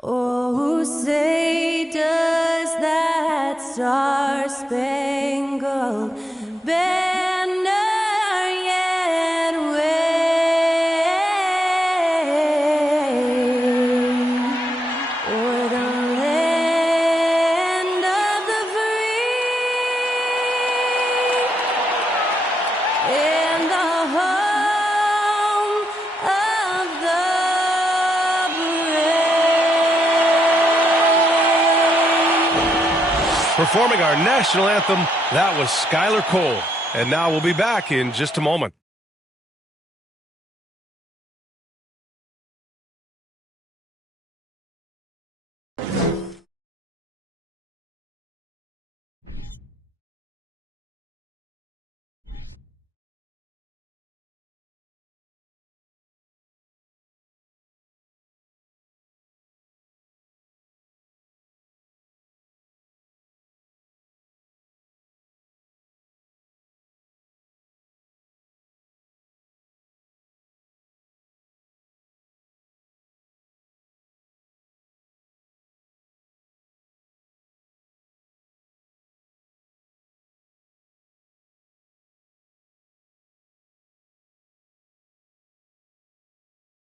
Oh, say does that star-spangled banner yet wave o'er the land of the free and the home of the Performing our national anthem, that was Skylar Cole. And now we'll be back in just a moment.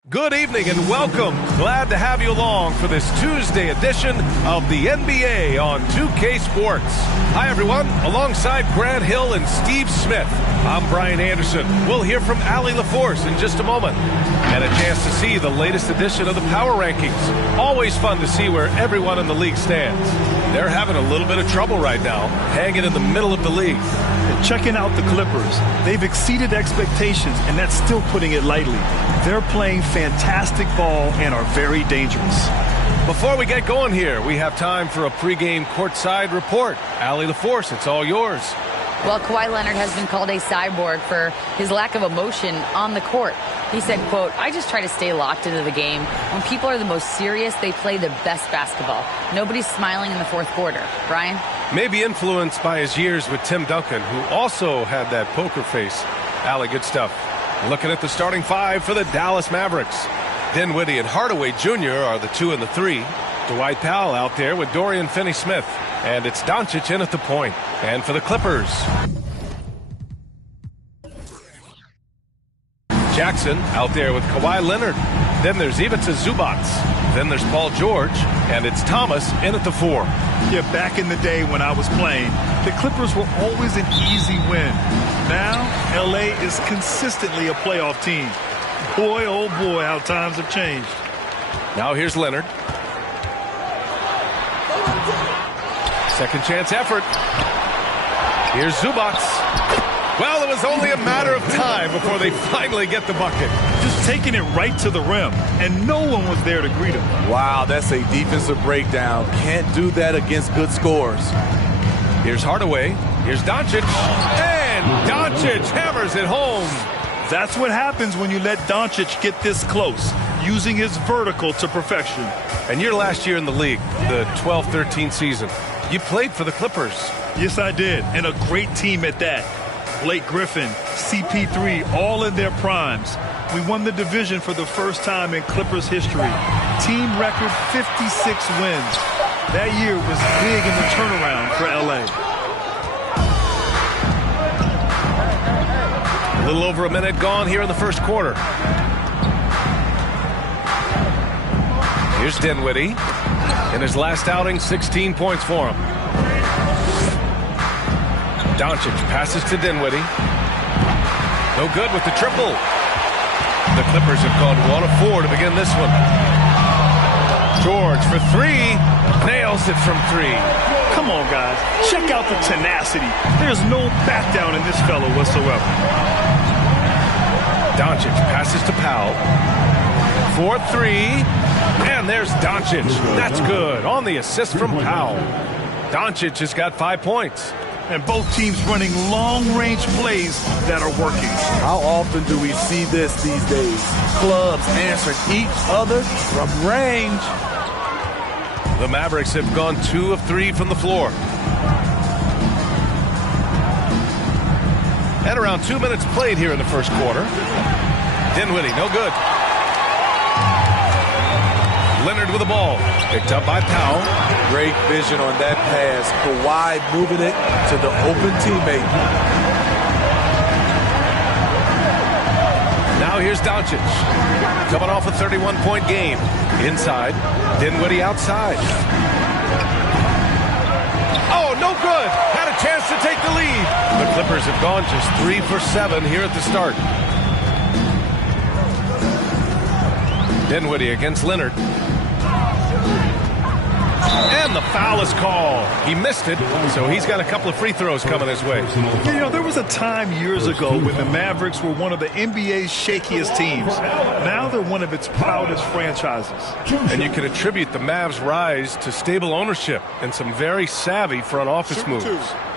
Good evening and welcome. Glad to have you along for this Tuesday edition of the NBA on 2K Sports. Hi everyone, alongside Grant Hill and Steve Smith, I'm Brian Anderson. We'll hear from Allie LaForce in just a moment. And a chance to see the latest edition of the Power Rankings. Always fun to see where everyone in the league stands. They're having a little bit of trouble right now, hanging in the middle of the league. Checking out the Clippers. They've exceeded expectations, and that's still putting it lightly. They're playing fantastic ball and are very dangerous. Before we get going here, we have time for a pregame courtside report. Allie LaForce, it's all yours. Well, Kawhi Leonard has been called a cyborg for his lack of emotion on the court. He said, quote, "I just try to stay locked into the game. When people are the most serious, they play the best basketball. Nobody's smiling in the fourth quarter." Brian? Maybe influenced by his years with Tim Duncan, who also had that poker face. Allie, good stuff. Looking at the starting five for the Dallas Mavericks. Dinwiddie and Hardaway Jr. are the 2 and the 3. Dwight Powell out there with Dorian Finney-Smith. And it's Doncic in at the point. And for the Clippers, Jackson out there with Kawhi Leonard. Then there's Ivica Zubac. Then there's Paul George. And it's Thomas in at the 4. Yeah, back in the day when I was playing, the Clippers were always an easy win. Now, LA is consistently a playoff team. Boy, oh boy, how times have changed. Now here's Leonard. Second chance effort. Here's Zubac. Well, it was only a matter of time before they finally get the bucket. Just taking it right to the rim, and no one was there to greet him. Wow, that's a defensive breakdown. Can't do that against good scores. Here's Hardaway. Here's Doncic. And Doncic hammers it home. That's what happens when you let Doncic get this close, using his vertical to perfection. And your last year in the league, the 12-13 season, you played for the Clippers. Yes, I did, and a great team at that. Blake Griffin, CP3, all in their primes. We won the division for the first time in Clippers history. Team record 56 wins. That year was big in the turnaround for LA. A little over a minute gone here in the first quarter. Here's Dinwiddie. In his last outing, 16 points for him. Doncic passes to Dinwiddie. No good with the triple. The Clippers have gone 1 of 4 to begin this one. George for 3. Nails it from 3. Come on, guys. Check out the tenacity. There's no back down in this fellow whatsoever. Doncic passes to Powell. 4-3. And there's Doncic. That's good. On the assist from Powell. Doncic has got 5 points. And both teams running long-range plays that are working. How often do we see this these days? Clubs answering each other from range. The Mavericks have gone 2 of 3 from the floor. And around 2 minutes played here in the first quarter. Dinwiddie, no good. Leonard with the ball. Picked up by Powell. Great vision on that pass. Kawhi moving it to the open teammate. Now here's Doncic. Coming off a 31-point game. Inside. Dinwiddie outside. Oh, no good. Had a chance to take the lead. The Clippers have gone just 3 for 7 here at the start. Dinwiddie against Leonard. And the foul is called. He missed it, so he's got a couple of free throws coming his way. You know, there was a time years ago when the Mavericks were one of the NBA's shakiest teams. Now they're one of its proudest franchises. And you can attribute the Mavs' rise to stable ownership and some very savvy front office moves.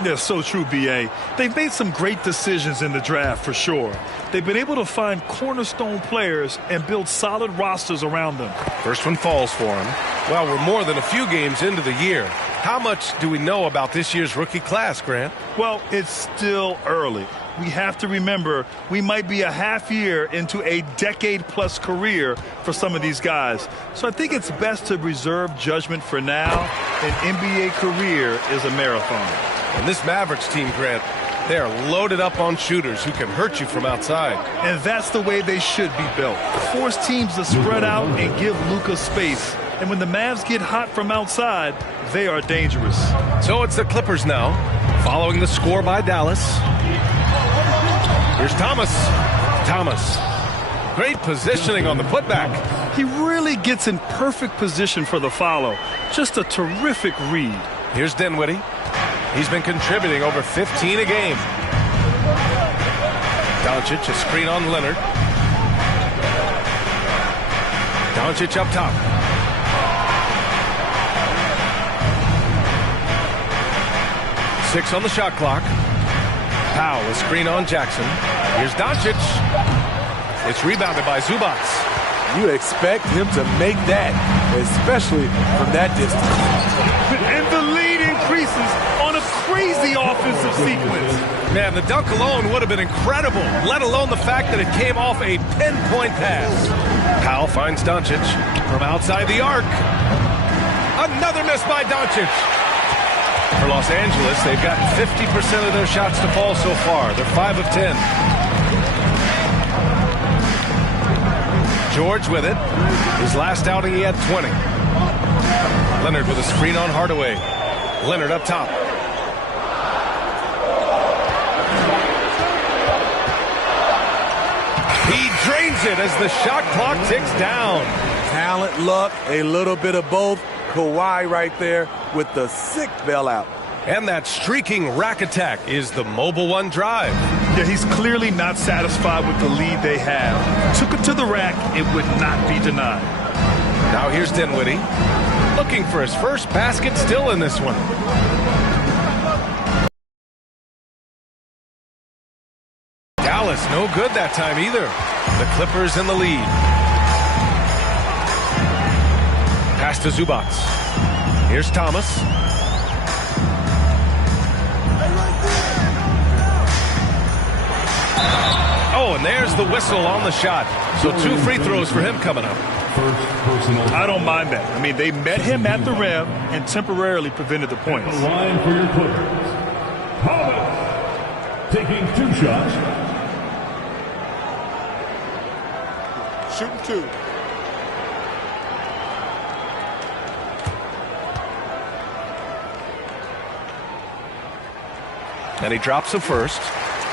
Yeah, so true, B.A. They've made some great decisions in the draft, for sure. They've been able to find cornerstone players and build solid rosters around them. First one falls for him. Well, we're more than a few games into the year. How much do we know about this year's rookie class, Grant? Well, it's still early. We have to remember we might be a half year into a decade-plus career for some of these guys. So I think it's best to reserve judgment for now. An NBA career is a marathon. And this Mavericks team, Grant, they are loaded up on shooters who can hurt you from outside. And that's the way they should be built. Force teams to spread out and give Luka space. And when the Mavs get hot from outside, they are dangerous. So it's the Clippers now, following the score by Dallas. Here's Thomas. Thomas. Great positioning on the putback. He really gets in perfect position for the follow. Just a terrific read. Here's Dinwiddie. He's been contributing over 15 a game. Doncic, a screen on Leonard. Doncic up top. Six on the shot clock. Powell, a screen on Jackson. Here's Doncic. It's rebounded by Zubac. You expect him to make that, especially from that distance. And the lead increases on a crazy offensive sequence. Man, the dunk alone would have been incredible, let alone the fact that it came off a pinpoint pass. Powell finds Doncic from outside the arc. Another miss by Doncic. For Los Angeles, they've gotten 50% of their shots to fall so far. They're 5 of 10. George with it. His last outing, he had 20. Leonard with a screen on Hardaway. Leonard up top. He drains it as the shot clock ticks down. Talent, luck, a little bit of both. Kawhi right there with the sick bailout. And that streaking rack attack is the mobile one drive. Yeah, he's clearly not satisfied with the lead they have. Took it to the rack, it would not be denied. Now here's Dinwiddie. Looking for his first basket still in this one. Dallas no good that time either. The Clippers in the lead. Pass to Zubac. Here's Thomas. Oh, and there's the whistle on the shot. So 2 free throws for him coming up. I don't mind that. I mean, they met him at the rim and temporarily prevented the points. The line for your Clippers. Thomas taking 2 shots. Shooting 2. And he drops the first.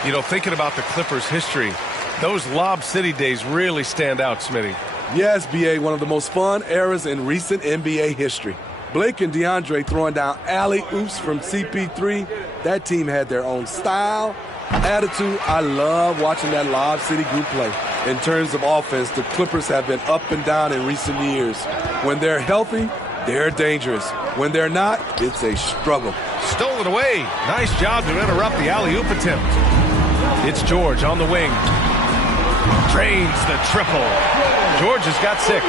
You know, thinking about the Clippers' history, those Lob City days really stand out, Smitty. Yes, B.A., one of the most fun eras in recent NBA history. Blake and DeAndre throwing down alley-oops from CP3. That team had their own style, attitude. I love watching that Lob City group play. In terms of offense, the Clippers have been up and down in recent years. When they're healthy, they're dangerous. When they're not, it's a struggle. Stolen away. Nice job to interrupt the alley-oop attempt. It's George on the wing. Drains the triple. George has got 6.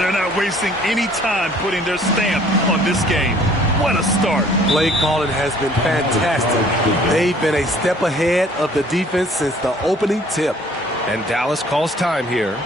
They're not wasting any time putting their stamp on this game. What a start. Play calling has been fantastic. They've been a step ahead of the defense since the opening tip. And Dallas calls time here.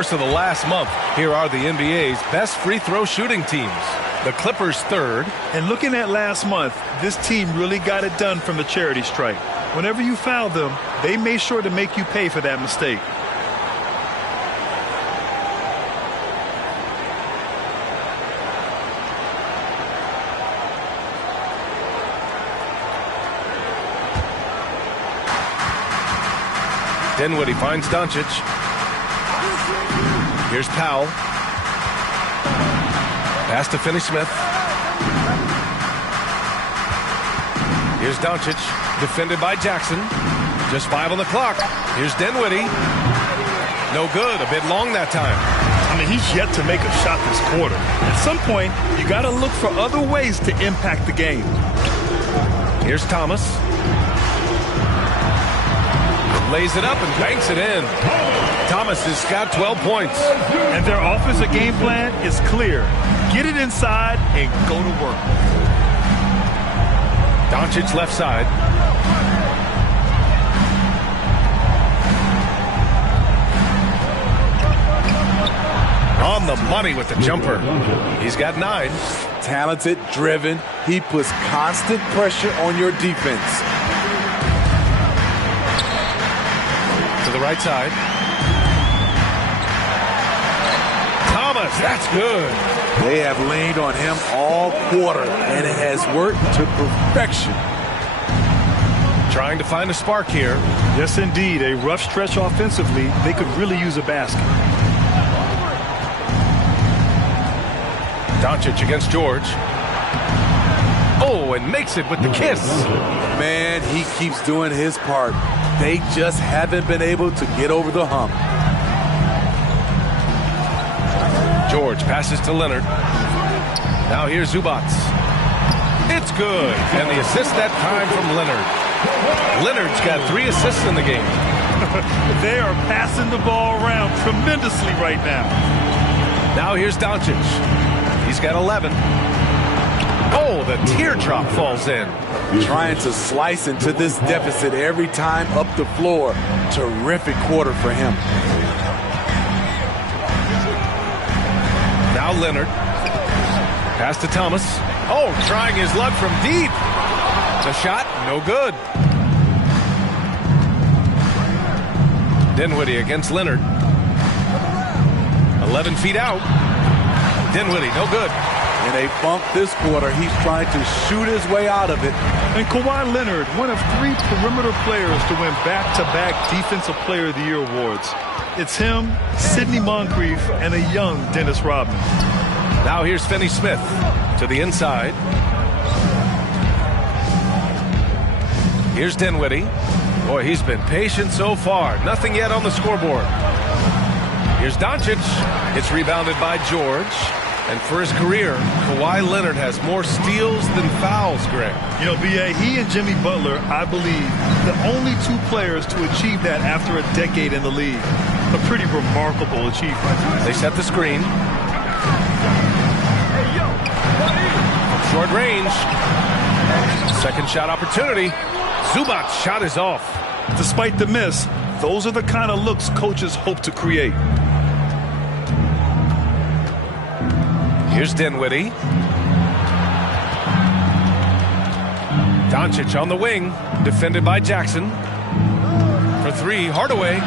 course of the last month, here are the NBA's best free throw shooting teams. The Clippers third. And looking at last month, this team really got it done from the charity stripe. Whenever you fouled them, they made sure to make you pay for that mistake. Dinwiddie finds Doncic. Here's Powell. Pass to Finney-Smith. Here's Doncic, defended by Jackson. Just 5 on the clock. Here's Dinwiddie. No good, a bit long that time. I mean, he's yet to make a shot this quarter. At some point, you got to look for other ways to impact the game. Here's Thomas. Lays it up and banks it in. Thomas has got 12 points. And their offensive game plan is clear. Get it inside and go to work. Doncic left side. On the money with the jumper. He's got 9. Talented, driven. He puts constant pressure on your defense. To the right side. Thomas, that's good. They have leaned on him all quarter, and it has worked to perfection. Trying to find a spark here. Yes, indeed. A rough stretch offensively. They could really use a basket. Doncic against George. Oh, and makes it with the kiss. Man, he keeps doing his part. They just haven't been able to get over the hump. George passes to Leonard. Now here's Zubac. It's good. And the assist that time from Leonard. Leonard's got 3 assists in the game. They are passing the ball around tremendously right now. Now here's Doncic. He's got 11. Oh, the teardrop falls in. Trying to slice into this deficit every time up the floor. Terrific quarter for him. Now Leonard. Pass to Thomas. Oh, trying his luck from deep. The shot, no good. Dinwiddie against Leonard. 11 feet out. Dinwiddie, no good. In a funk this quarter, he's trying to shoot his way out of it. And Kawhi Leonard, one of 3 perimeter players to win back-to-back Defensive Player of the Year awards. It's him, Sidney Moncrief, and a young Dennis Rodman. Now here's Finney-Smith to the inside. Here's Dinwiddie. Boy, he's been patient so far. Nothing yet on the scoreboard. Here's Doncic. It's rebounded by George. And for his career, Kawhi Leonard has more steals than fouls, Greg. You know, B.A., he and Jimmy Butler, I believe, the only 2 players to achieve that after a decade in the league. A pretty remarkable achievement. They set the screen. Short range. Second shot opportunity. Zubac's shot is off. Despite the miss, those are the kind of looks coaches hope to create. Here's Dinwiddie. Doncic on the wing, defended by Jackson. For 3, Hardaway.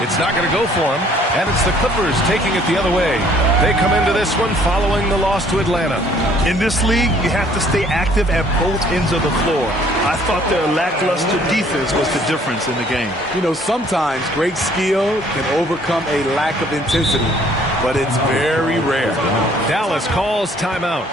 It's not going to go for him, and it's the Clippers taking it the other way. They come into this one following the loss to Atlanta. In this league, you have to stay active at both ends of the floor. I thought their lackluster defense was the difference in the game. You know, sometimes great skill can overcome a lack of intensity, but it's very rare. Dallas calls timeout.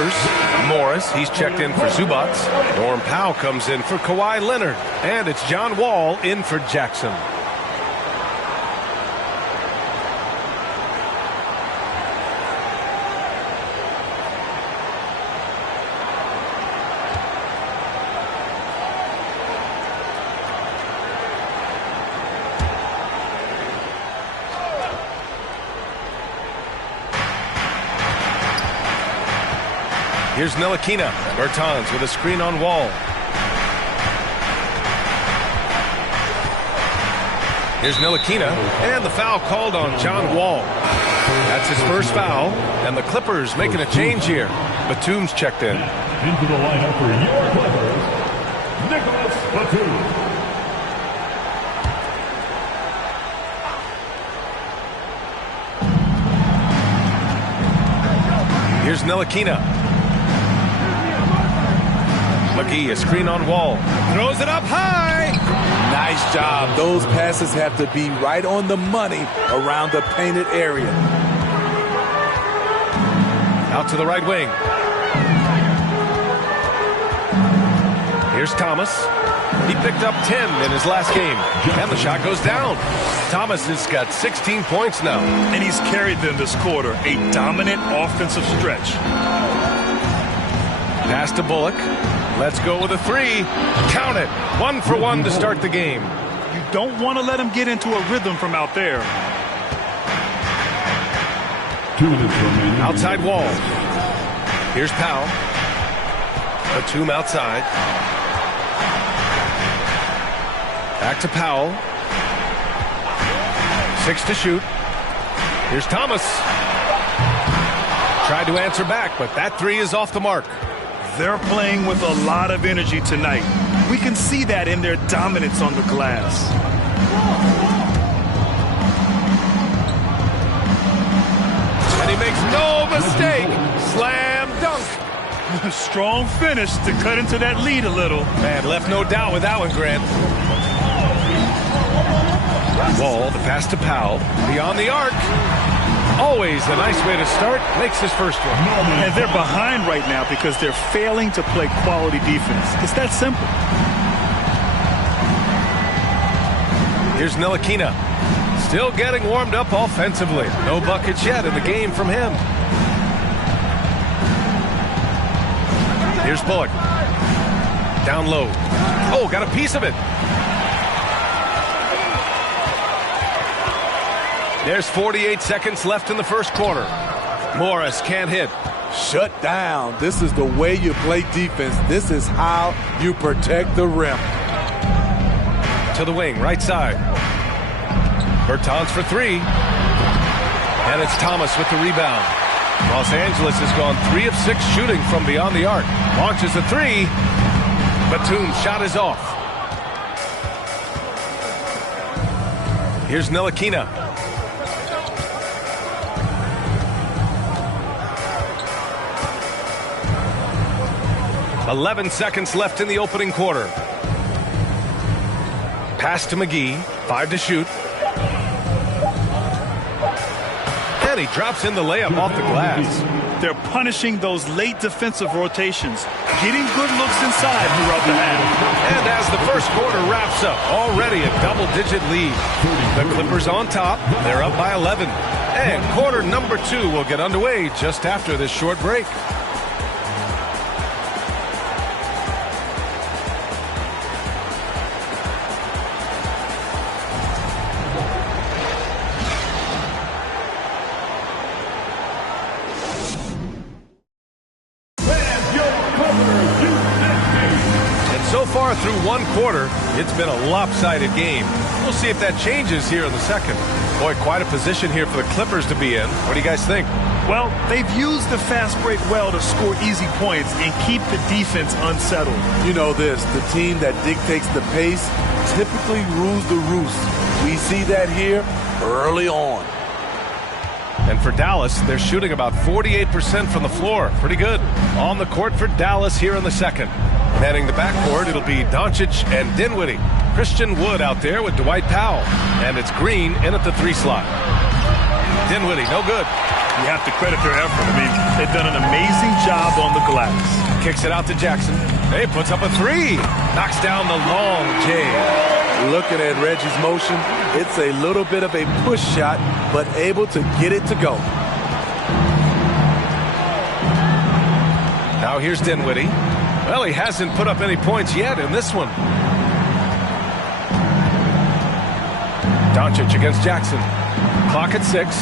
Clippers, Morris, he's checked in for Zubac. Norm Powell comes in for Kawhi Leonard. And it's John Wall in for Jackson. Here's Ntilikina. Bertans with a screen on Wall. Here's Ntilikina, and the foul called on John Wall. That's his first foul, and the Clippers making a change here. Batum's checked in. Into the lineup for your Clippers, Nicholas Batum. Here's Ntilikina. McGee, a screen on Wall. Throws it up high. Nice job. Those passes have to be right on the money around the painted area. Out to the right wing. Here's Thomas. He picked up 10 in his last game. And the shot goes down. Thomas has got 16 points now. And he's carried them this quarter. A dominant offensive stretch. Pass to Bullock. Let's go with a three. Count it. 1 for 1 to start the game. You don't want to let him get into a rhythm from out there. 2 minutes remaining. Outside Wall. Here's Powell. Batum outside. Back to Powell. 6 to shoot. Here's Thomas. Tried to answer back, but that three is off the mark. They're playing with a lot of energy tonight. We can see that in their dominance on the glass. And he makes no mistake. Slam dunk. Strong finish to cut into that lead a little. Man, left no doubt with that one, Grant. Wall, the pass to Powell. Beyond the arc. Always a nice way to start. Makes his first one. And they're behind right now because they're failing to play quality defense. It's that simple. Here's Ntilikina. Still getting warmed up offensively. No buckets yet in the game from him. Here's Bullock. Down low. Oh, got a piece of it. There's 48 seconds left in the first quarter. Morris can't hit. Shut down. This is the way you play defense. This is how you protect the rim. To the wing, right side. Bertans for three. And it's Thomas with the rebound. Los Angeles has gone 3 of 6 shooting from beyond the arc. Launches a three. Batum's shot is off. Here's Ntilikina. 11 seconds left in the opening quarter. Pass to McGee. 5 to shoot. And he drops in the layup off the glass. They're punishing those late defensive rotations, getting good looks inside throughout the half. And as the first quarter wraps up, already a double-digit lead. The Clippers on top. They're up by 11. And quarter number 2 will get underway just after this short break. So far through one quarter, it's been a lopsided game. We'll see if that changes here in the second. Boy, quite a position here for the Clippers to be in. What do you guys think? Well, they've used the fast break well to score easy points and keep the defense unsettled. You know this, the team that dictates the pace typically rules the roost. We see that here early on. And for Dallas, they're shooting about 48% from the floor. Pretty good. On the court for Dallas here in the second. Manning the backcourt, it'll be Doncic and Dinwiddie. Christian Wood out there with Dwight Powell. And it's Green in at the 3 slot. Dinwiddie, no good. You have to credit their effort. I mean, they've done an amazing job on the glass. Kicks it out to Jackson. Hey, puts up a three. Knocks down the long J. Looking at Reggie's motion, it's a little bit of a push shot, but able to get it to go. Now here's Dinwiddie. Well, he hasn't put up any points yet in this one. Doncic against Jackson. Clock at 6.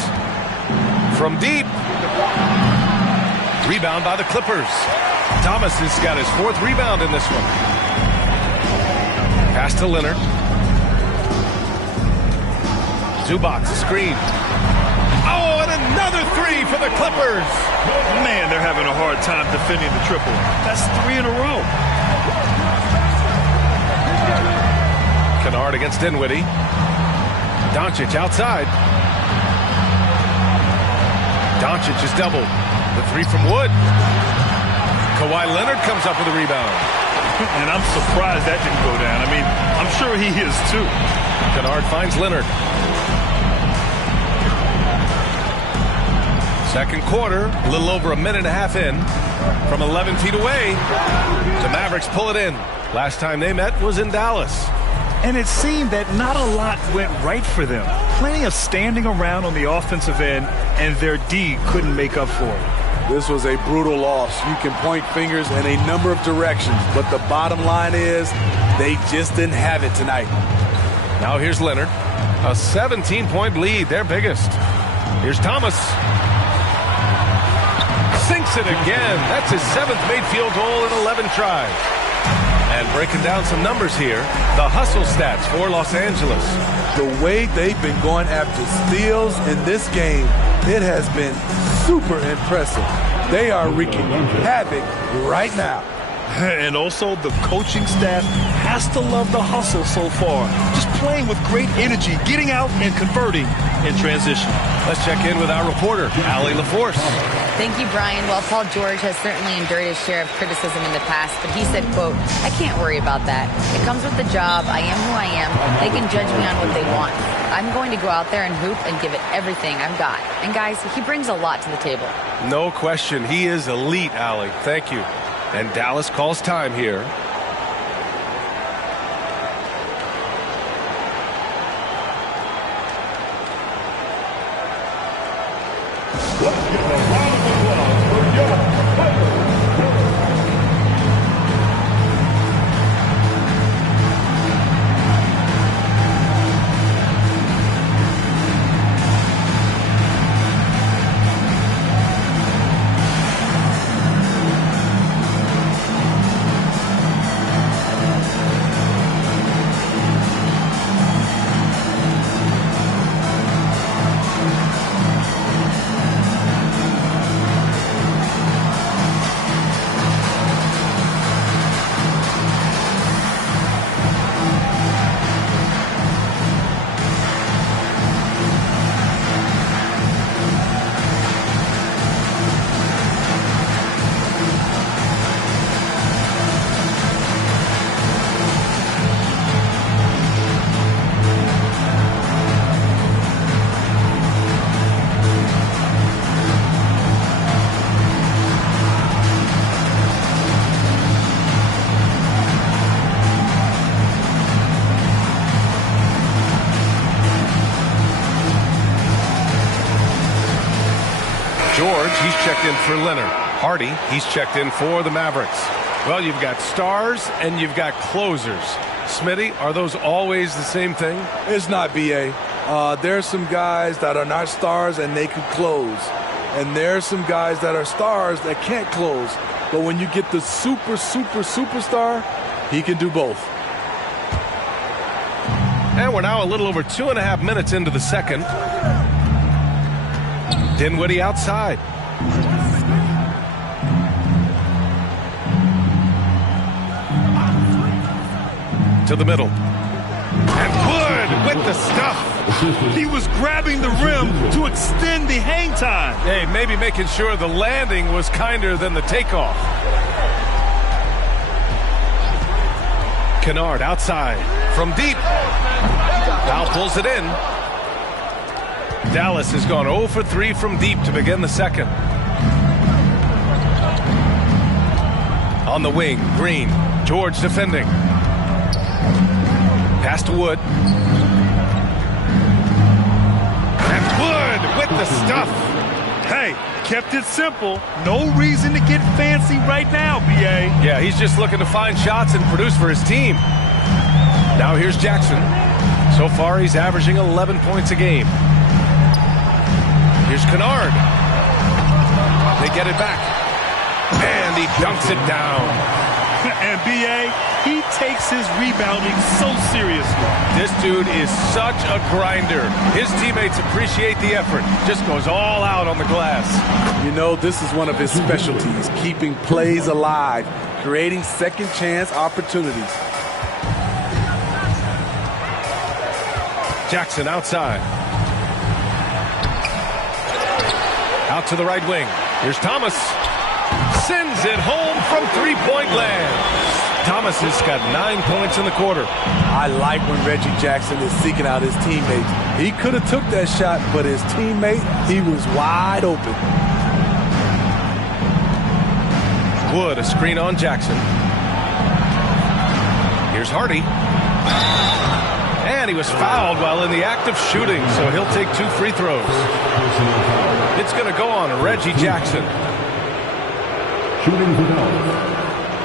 From deep. Rebound by the Clippers. Thomas has got his 4th rebound in this one. Pass to Leonard. Zubac, screen. Oh, and another 3 for the Clippers. Man, they're having a hard time defending the triple. That's 3 in a row. Kennard against Dinwiddie. Doncic outside. Doncic is doubled. The 3 from Wood. Kawhi Leonard comes up with a rebound. And I'm surprised that didn't go down. I mean, I'm sure he is too. Kennard finds Leonard. Second quarter, a little over a minute and a half in. From 11 feet away, the Mavericks pull it in. Last time they met was in Dallas. And it seemed that not a lot went right for them. Plenty of standing around on the offensive end, and their D couldn't make up for it. This was a brutal loss. You can point fingers in a number of directions, but the bottom line is they just didn't have it tonight. Now here's Leonard. A 17-point lead, their biggest. Here's Thomas. Sinks it again. That's his 7th made field goal in 11 tries. And breaking down some numbers here, the hustle stats for Los Angeles. The way they've been going after steals in this game, it has been super impressive. They are wreaking havoc right now. And also the coaching staff has to love the hustle so far. Just playing with great energy, getting out and converting in transition. Let's check in with our reporter, Allie LaForce. Thank you, Brian. Well, Paul George has certainly endured his share of criticism in the past, but he said, quote, "I can't worry about that. It comes with the job. I am who I am. They can judge me on what they want. I'm going to go out there and hoop and give it everything I've got." And guys, he brings a lot to the table. No question. He is elite, Allie. Thank you. And Dallas calls time here. Let's give a round of applause for your players. George, he's checked in for Leonard. Hardy, he's checked in for the Mavericks. Well, you've got stars and you've got closers. Smitty, are those always the same thing? It's not, B.A. There's some guys that are not stars and they can close. And there's some guys that are stars that can't close. But when you get the superstar, he can do both. And we're now a little over 2.5 minutes into the second. Dinwiddie outside. To the middle. And Wood with the stuff. He was grabbing the rim to extend the hang time. Hey, maybe making sure the landing was kinder than the takeoff. Kennard outside from deep. Now pulls it in. Dallas has gone 0 for 3 from deep to begin the second. On the wing, Green. George defending. Pass to Wood. And Wood with the stuff. Hey, kept it simple. No reason to get fancy right now, B.A. Yeah, he's just looking to find shots and produce for his team. Now here's Jackson. So far, he's averaging 11 points a game. Here's Kennard. They get it back. And he dunks it down. And B.A., he takes his rebounding so seriously. This dude is such a grinder. His teammates appreciate the effort. Just goes all out on the glass. You know, this is one of his specialties, keeping plays alive, creating second chance opportunities. Jackson outside. Out to the right wing. Here's Thomas. Sends it home from three-point land. Thomas has got 9 points in the quarter. I like when Reggie Jackson is seeking out his teammates. He could have took that shot, but his teammate, he was wide open. Wood, a screen on Jackson. Here's Hardy. And he was fouled while in the act of shooting, so he'll take 2 free throws. It's going to go on Reggie Jackson. Shooting for Dallas.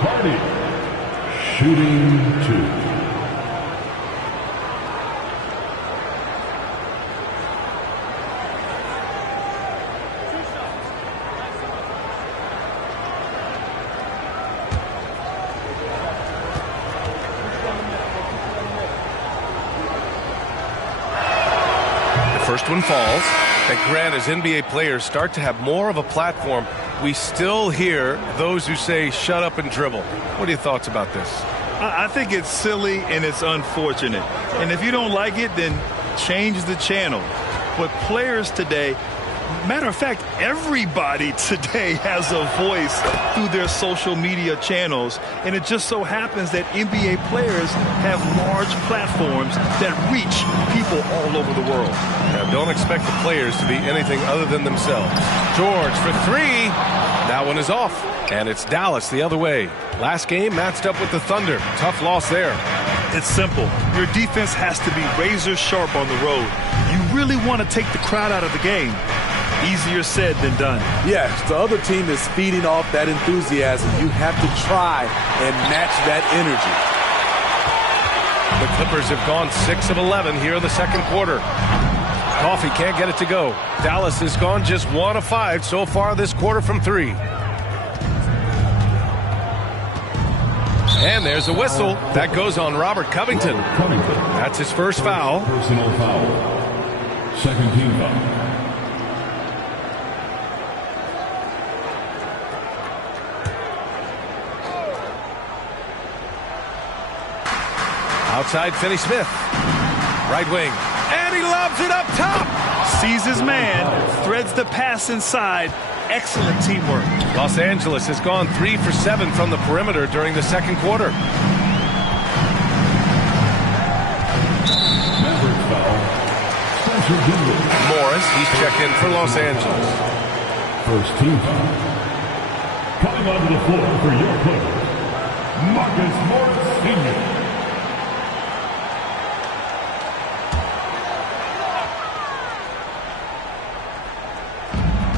Hardy. Shooting 2. First one falls. And Grant, as NBA players start to have more of a platform, we still hear those who say, shut up and dribble. What are your thoughts about this? I think it's silly and it's unfortunate. And if you don't like it, then change the channel. But players today, matter of fact, everybody today has a voice through their social media channels. And it just so happens that NBA players have large platforms that reach people all over the world. Now, don't expect the players to be anything other than themselves. George for 3. That one is off. And it's Dallas the other way. Last game matched up with the Thunder. Tough loss there. It's simple. Your defense has to be razor sharp on the road. You really want to take the crowd out of the game. Easier said than done. Yes, the other team is feeding off that enthusiasm. You have to try and match that energy. The Clippers have gone 6 of 11 here in the second quarter. Coffee can't get it to go. Dallas has gone just 1 of 5 so far this quarter from 3. And there's a whistle. That goes on Robert Covington. That's his first foul. Personal foul. Second team foul. Outside, Finney-Smith. Right wing. And he lobs it up top. Sees his man, threads the pass inside. Excellent teamwork. Los Angeles has gone 3 for 7 from the perimeter during the second quarter. Mavericks foul. Spencer Dinwiddie. Morris, he's checked in for Los Angeles. First team foul. Coming onto the floor for your Clippers, Marcus Morris Sr.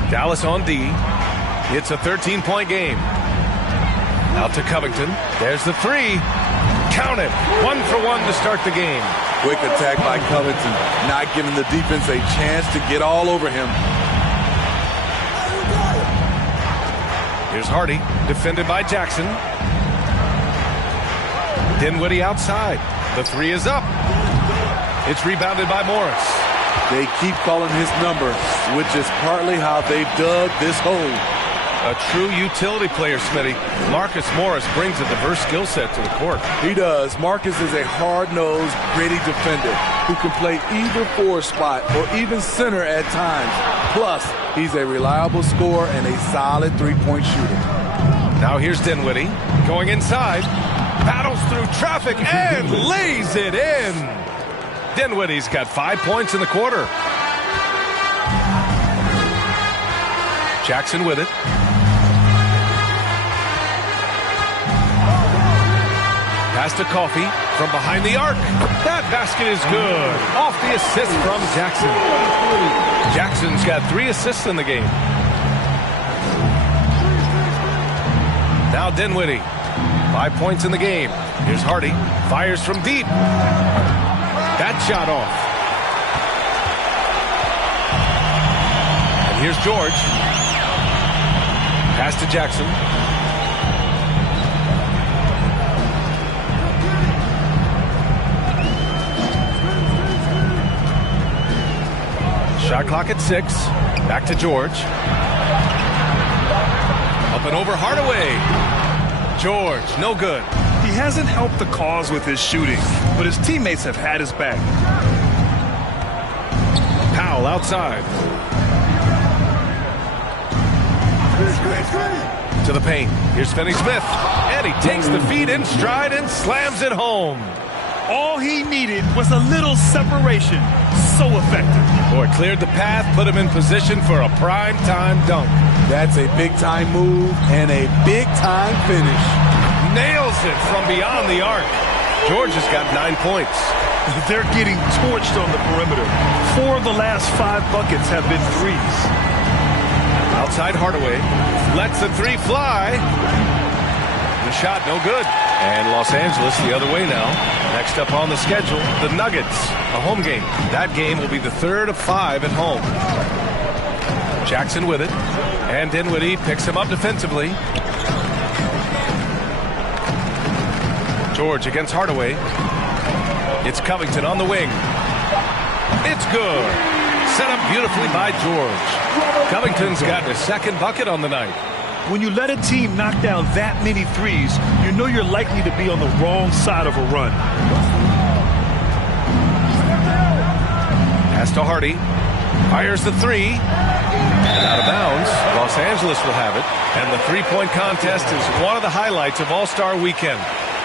Dallas on D. It's a 13-point game. Out to Covington. There's the 3. Count it. 1 for 1 to start the game. Quick attack by Covington, not giving the defense a chance to get all over him. Here's Hardy, defended by Jackson. Dinwiddie outside. The 3 is up. It's rebounded by Morris. They keep calling his number, which is partly how they dug this hole. A true utility player, Smitty. Marcus Morris brings a diverse skill set to the court. He does. Marcus is a hard-nosed, gritty defender who can play either forward spot or even center at times. Plus, he's a reliable scorer and a solid three-point shooter. Now here's Dinwiddie going inside, battles through traffic and lays it in. Dinwiddie's got 5 points in the quarter. Jackson with it. Pass to Coffey from behind the arc. That basket is good. Off the assist from Jackson. Jackson's got 3 assists in the game. Now Dinwiddie. 5 points in the game. Here's Hardy. Fires from deep. That shot off. And here's George. Pass to Jackson. Shot clock at 6. Back to George. Up and over Hardaway. George, no good. He hasn't helped the cause with his shooting, but his teammates have had his back. Powell outside. To the paint. Here's Finney-Smith. And he takes the feed in stride and slams it home. All he needed was a little separation. So effective. Boy, cleared the path, put him in position for a prime-time dunk. That's a big-time move and a big-time finish. Nails it from beyond the arc. George has got 9 points. They're getting torched on the perimeter. 4 of the last 5 buckets have been threes. Outside Hardaway. Lets the 3 fly. The shot no good. And Los Angeles the other way now. Next up on the schedule, the Nuggets, a home game. That game will be the 3rd of 5 at home. Jackson with it. And Dinwiddie picks him up defensively. George against Hardaway. It's Covington on the wing. It's good. Set up beautifully by George. Covington's got his 2nd bucket on the night. When you let a team knock down that many threes, you know you're likely to be on the wrong side of a run. Pass to Hardy. Fires the 3. And out of bounds. Los Angeles will have it. And the 3-point contest is one of the highlights of All-Star Weekend.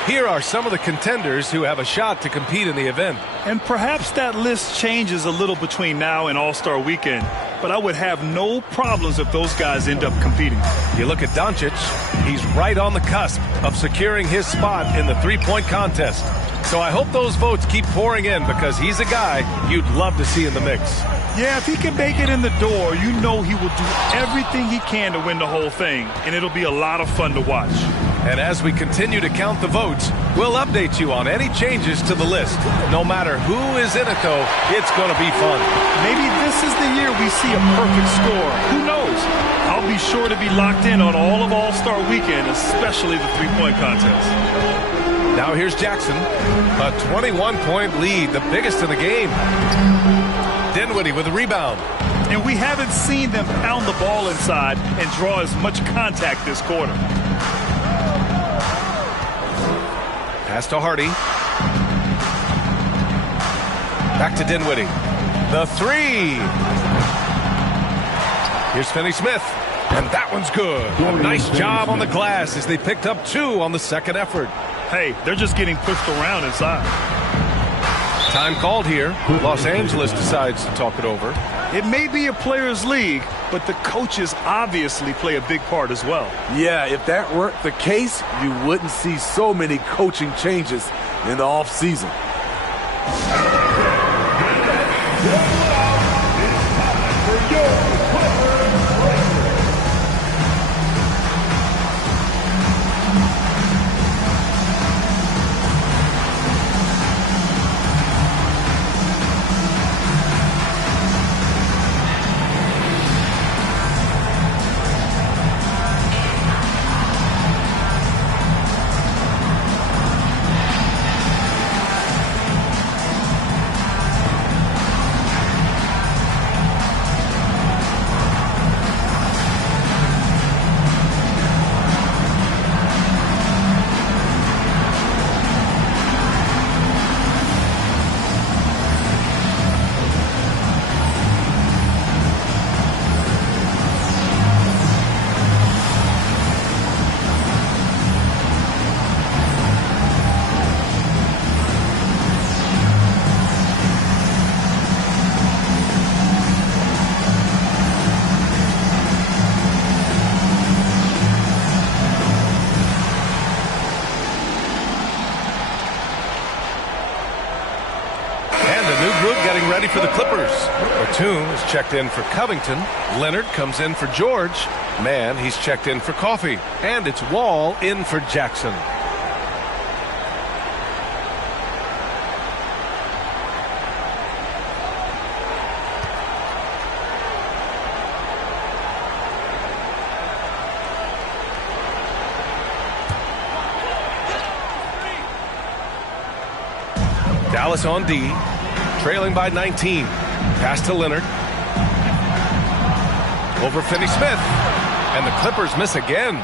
Here are some of the contenders who have a shot to compete in the event. And perhaps that list changes a little between now and All-Star Weekend, but I would have no problems if those guys end up competing. You look at Doncic, he's right on the cusp of securing his spot in the 3-point contest. So I hope those votes keep pouring in because he's a guy you'd love to see in the mix. Yeah, if he can make it in the door, you know he will do everything he can to win the whole thing, and it'll be a lot of fun to watch. And as we continue to count the votes, we'll update you on any changes to the list. No matter who is in it, though, it's going to be fun. Maybe this is the year we see a perfect score. Who knows? I'll be sure to be locked in on all of All-Star Weekend, especially the 3-point contest. Now here's Jackson. A 21-point lead, the biggest in the game. Dinwiddie with a rebound. And we haven't seen them pound the ball inside and draw as much contact this quarter. Pass to Hardy. Back to Dinwiddie. The 3. Here's Finney-Smith. And that one's good. A nice job on the glass as they picked up 2 on the 2nd effort. Hey, they're just getting pushed around inside. Time called here. Los Angeles decides to talk it over. It may be a players' league, but the coaches obviously play a big part as well. Yeah, if that weren't the case, you wouldn't see so many coaching changes in the offseason. Westbrook getting ready for the Clippers. Batum is checked in for Covington. Leonard comes in for George. Mann, he's checked in for Coffey. And it's Wall in for Jackson. Dallas on D, trailing by 19. Pass to Leonard. Over Finney-Smith. And the Clippers miss again.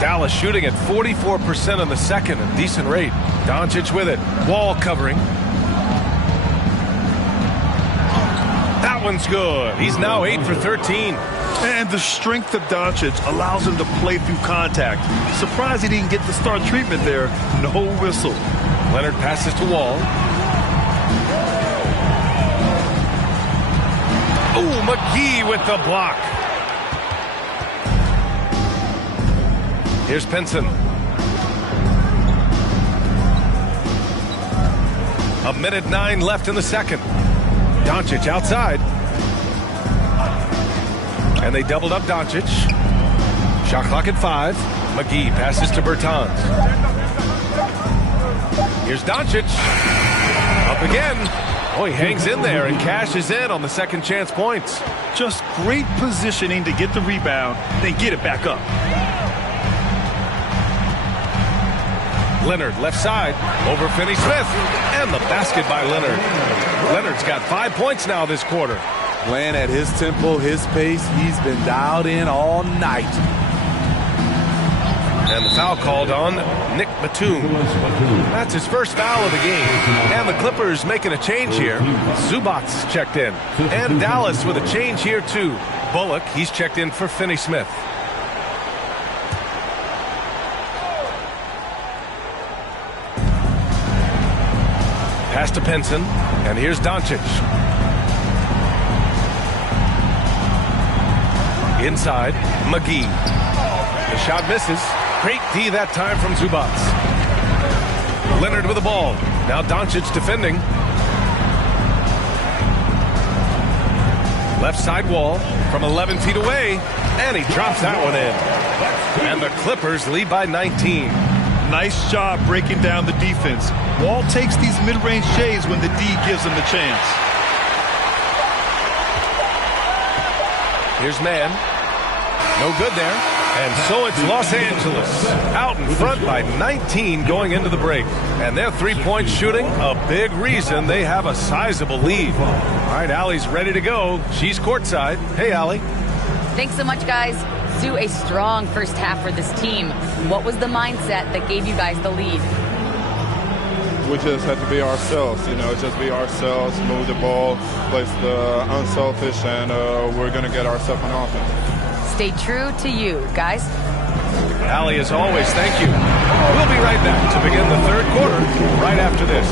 Dallas shooting at 44% in the second, a decent rate. Doncic with it. Wall covering. That one's good. He's now 8 for 13. And the strength of Doncic allows him to play through contact. Surprised he didn't get the start treatment there. No whistle. Leonard passes to Wall. Oh, McGee with the block. Here's Pinson. A minute 9 left in the second. Doncic outside. And they doubled up Doncic. Shot clock at 5. McGee passes to Bertans. Here's Doncic. Up again. Oh, he hangs in there and cashes in on the second chance points. Just great positioning to get the rebound, then get it back up. Leonard left side over Finney-Smith. And the basket by Leonard. Leonard's got 5 points now this quarter. Playing at his tempo, his pace. He's been dialed in all night. And the foul called on Nick Batum. That's his first foul of the game. And the Clippers making a change here. Zubats checked in. And Dallas with a change here too. Bullock, he's checked in for Finney-Smith. Pass to Pinson. And here's Doncic. Inside, McGee. The shot misses. Great D that time from Zubats. Leonard with the ball. Now Doncic defending. Left side Wall from 11 feet away. And he drops that one in. And the Clippers lead by 19. Nice job breaking down the defense. Wall takes these mid-range shades when the D gives him the chance. Here's Mann. No good there. And so it's Los Angeles out in front by 19 going into the break. And their three-point shooting, a big reason they have a sizable lead. All right, Allie's ready to go. She's courtside. Hey, Allie. Thanks so much, guys. Sue, a strong first half for this team. What was the mindset that gave you guys the lead? We just have to be ourselves, just be ourselves, move the ball, play the unselfish, and we're going to get ourselves an offense. Stay true to you, guys. Allie, as always, thank you. We'll be right back to begin the third quarter right after this.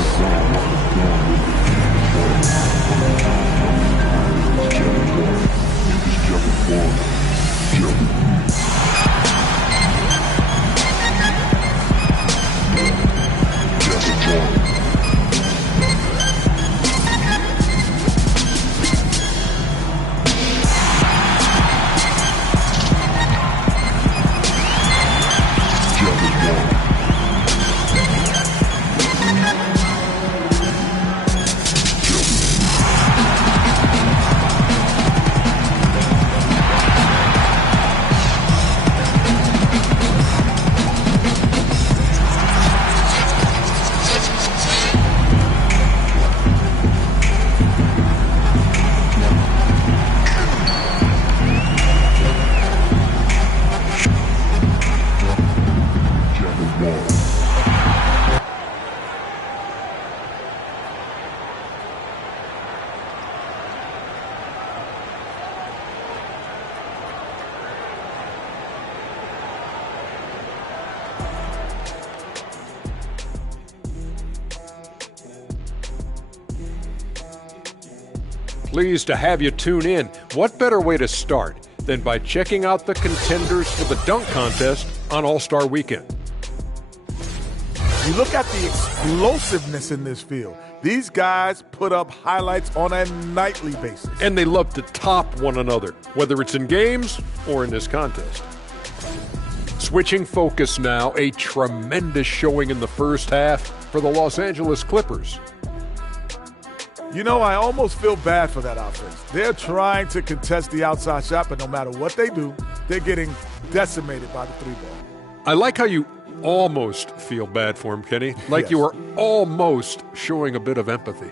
Pleased to have you tune in. What better way to start than by checking out the contenders for the dunk contest on All-Star Weekend? You look at the explosiveness in this field. These guys put up highlights on a nightly basis. And they love to top one another, whether it's in games or in this contest. Switching focus now, a tremendous showing in the first half for the Los Angeles Clippers. You know, I almost feel bad for that offense. They're trying to contest the outside shot, but no matter what they do, they're getting decimated by the three ball. I like how you almost feel bad for him, Kenny. Like Yes. you are almost showing a bit of empathy.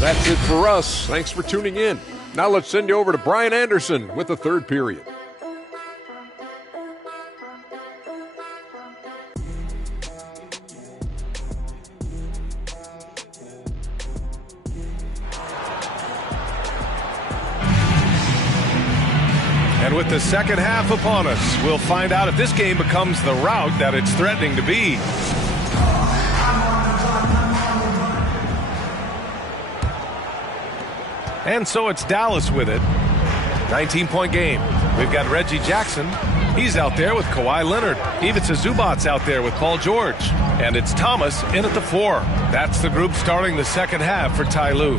That's it for us. Thanks for tuning in. Now let's send you over to Brian Anderson with the third period. And with the second half upon us, we'll find out if this game becomes the rout that it's threatening to be. And so it's Dallas with it. 19-point game. We've got Reggie Jackson. He's out there with Kawhi Leonard. Ivica Zubac's out there with Paul George. And it's Thomas in at the 4. That's the group starting the second half for Ty Lue.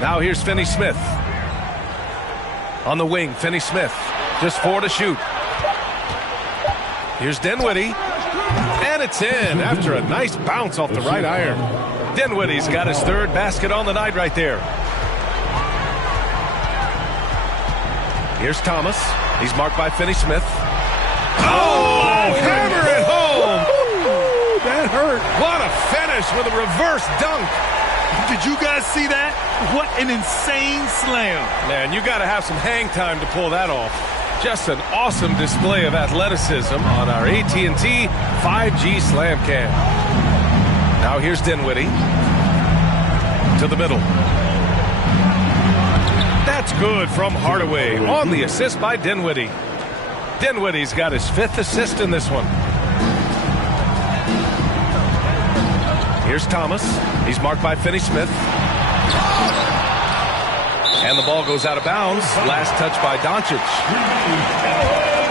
Now here's Finney Smith. On the wing, Finney Smith. Just 4 to shoot. Here's Dinwiddie. And it's in after a nice bounce off the right iron. Dinwiddie's got his third basket on the night right there. Here's Thomas. He's marked by Finney Smith. Oh, hammer it home. That hurt. What a finish with a reverse dunk. Did you guys see that? What an insane slam. Man, you got to have some hang time to pull that off. Just an awesome display of athleticism on our AT&T 5G Slam Cam. Now here's Dinwiddie. To the middle. That's good from Hardaway on the assist by Dinwiddie. Dinwiddie's got his 5th assist in this one. Here's Thomas. He's marked by Finney Smith. And the ball goes out of bounds. Last touch by Doncic.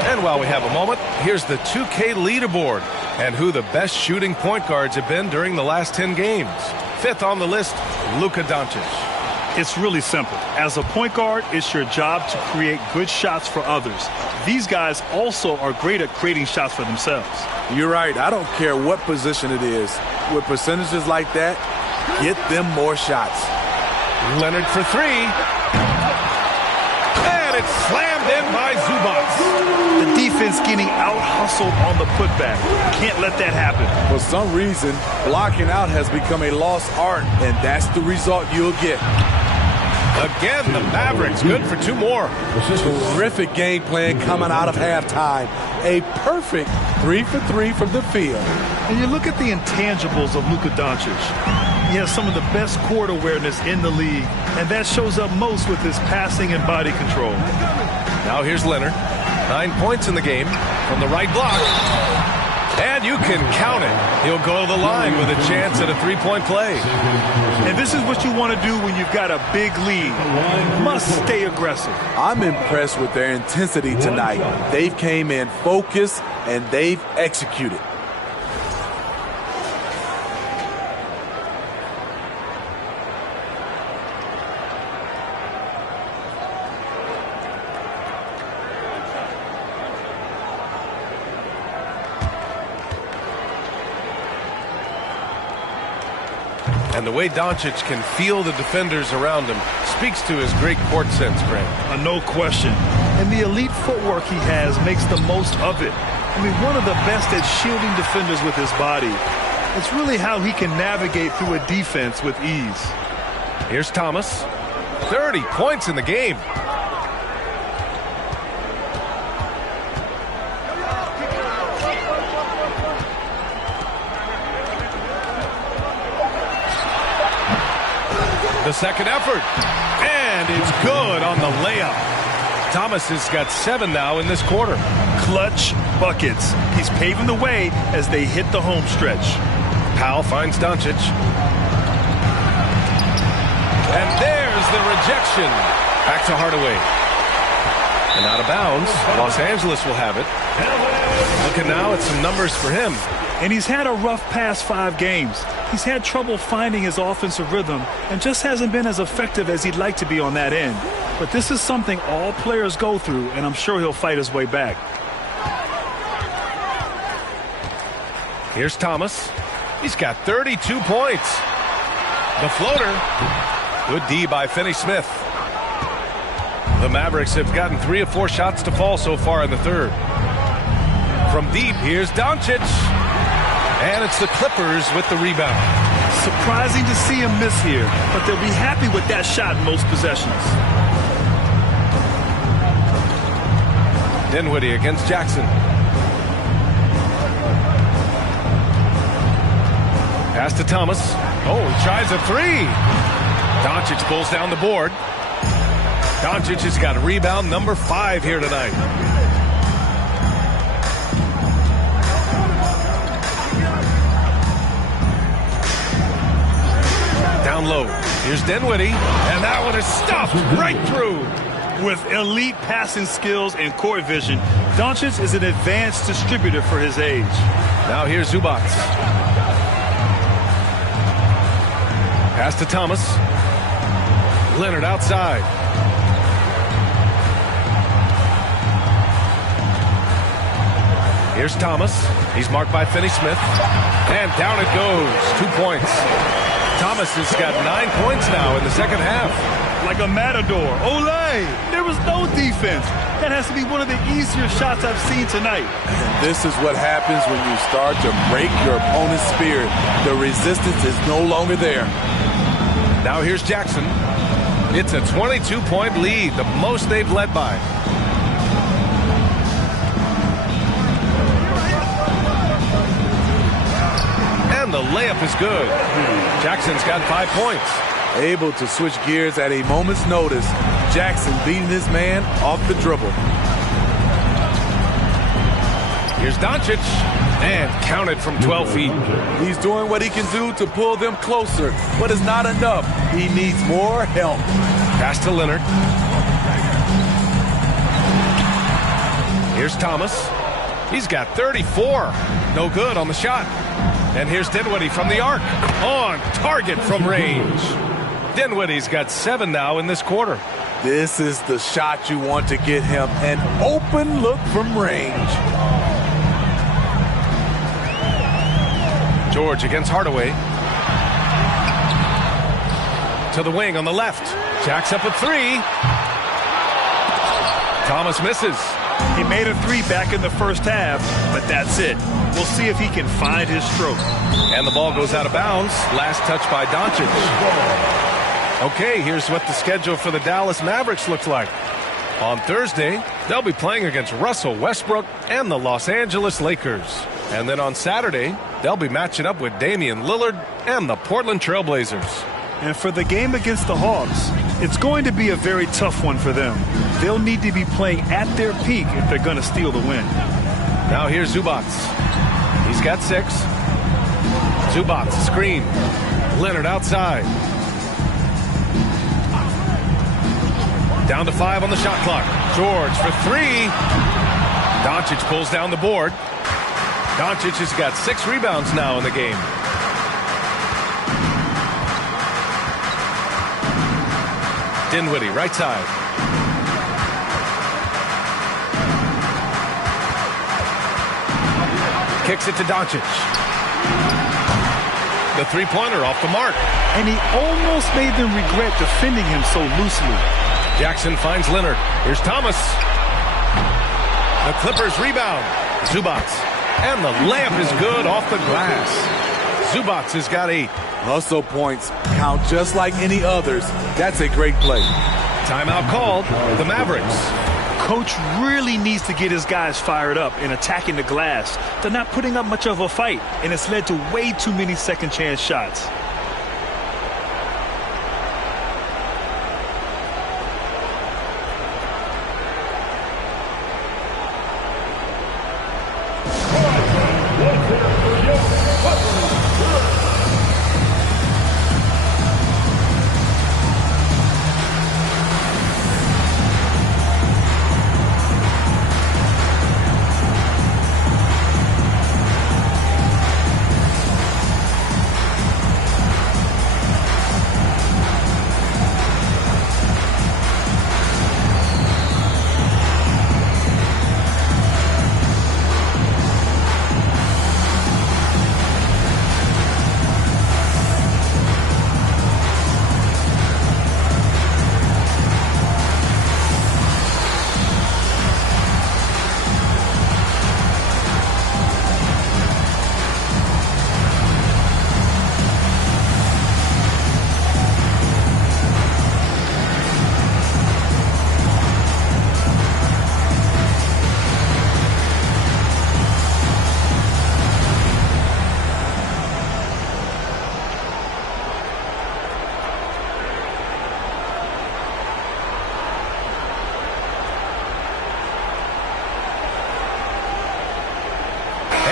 And while we have a moment, here's the 2K leaderboard and who the best shooting point guards have been during the last 10 games. 5th on the list, Luka Doncic. It's really simple. As a point guard, it's your job to create good shots for others. These guys also are great at creating shots for themselves. You're right. I don't care what position it is. With percentages like that, get them more shots. Leonard for 3. And it's slammed in by Zubac. The defense getting out-hustled on the putback. Can't let that happen. For some reason, blocking out has become a lost art, and that's the result you'll get. Again, the Mavericks good for 2 more. Terrific game plan coming out of halftime. A perfect 3 for 3 from the field. And you look at the intangibles of Luka Doncic. He has some of the best court awareness in the league, and that shows up most with his passing and body control. Now here's Leonard. 9 points in the game from the right block. And you can count it. He'll go to the line with a chance at a 3-point play. And this is what you want to do when you've got a big lead. Must stay aggressive. I'm impressed with their intensity tonight. They've came in focused, and they've executed. And the way Doncic can feel the defenders around him speaks to his great court sense, Grant. No question. And the elite footwork he has makes the most of it. I mean, one of the best at shielding defenders with his body. It's really how he can navigate through a defense with ease. Here's Thomas. 30 points in the game. The second effort. And it's good on the layup. Thomas has got 7 now in this quarter. Clutch buckets. He's paving the way as they hit the home stretch. Powell finds Doncic. And there's the rejection. Back to Hardaway. And out of bounds. Los Angeles will have it. Looking now at some numbers for him. And he's had a rough past 5 games. He's had trouble finding his offensive rhythm and just hasn't been as effective as he'd like to be on that end. But this is something all players go through, and I'm sure he'll fight his way back. Here's Thomas. He's got 32 points. The floater. Good D by Finney-Smith. The Mavericks have gotten 3 of 4 shots to fall so far in the third. From deep, here's Doncic. And it's the Clippers with the rebound. Surprising to see him miss here, but they'll be happy with that shot in most possessions. Dinwiddie against Jackson. Pass to Thomas. Oh, he tries a 3. Doncic pulls down the board. Doncic has got rebound number 5 here tonight. Down low. Here's Dinwiddie. And that one is stuffed right through. With elite passing skills and court vision, Doncic is an advanced distributor for his age. Now here's Zubac. Pass to Thomas. Leonard outside. Here's Thomas. He's marked by Finney-Smith. And down it goes. 2 points. Thomas has got 9 points now in the second half. Like a matador. Olay! There was no defense. That has to be one of the easier shots I've seen tonight. And this is what happens when you start to break your opponent's spirit. The resistance is no longer there. Now here's Jackson. It's a 22-point lead, the most they've led by. And the layup is good. Jackson's got 5 points. Able to switch gears at a moment's notice. Jackson beating his man off the dribble. Here's Doncic. And counted from 12 feet. He's doing what he can do to pull them closer, but it's not enough. He needs more help. Pass to Leonard. Here's Thomas. He's got 34. No good on the shot. And here's Dinwiddie from the arc. On target from range. Dinwiddie's got 7 now in this quarter. This is the shot you want to get him. An open look from range. George against Hardaway. To the wing on the left. Jacks up a 3. Thomas misses. He made a 3 back in the first half, but that's it. We'll see if he can find his stroke. And the ball goes out of bounds. Last touch by Doncic. Okay, here's what the schedule for the Dallas Mavericks looks like. On Thursday, they'll be playing against Russell Westbrook and the Los Angeles Lakers. And then on Saturday, they'll be matching up with Damian Lillard and the Portland Trailblazers. And for the game against the Hawks, it's going to be a very tough one for them. They'll need to be playing at their peak if they're going to steal the win. Now here's Zubac. He's got 6. Zubac, screen. Leonard outside. Down to 5 on the shot clock. George for 3. Doncic pulls down the board. Doncic has got 6 rebounds now in the game. Dinwiddie, right side. Kicks it to Doncic. The three-pointer off the mark. And he almost made them regret defending him so loosely. Jackson finds Leonard. Here's Thomas. The Clippers rebound. Zubac. And the layup is good off the glass. Zubac has got 8. Hustle points count just like any others. That's a great play. Timeout called. The Mavericks. Coach really needs to get his guys fired up and attacking the glass. They're not putting up much of a fight, and it's led to way too many second chance shots.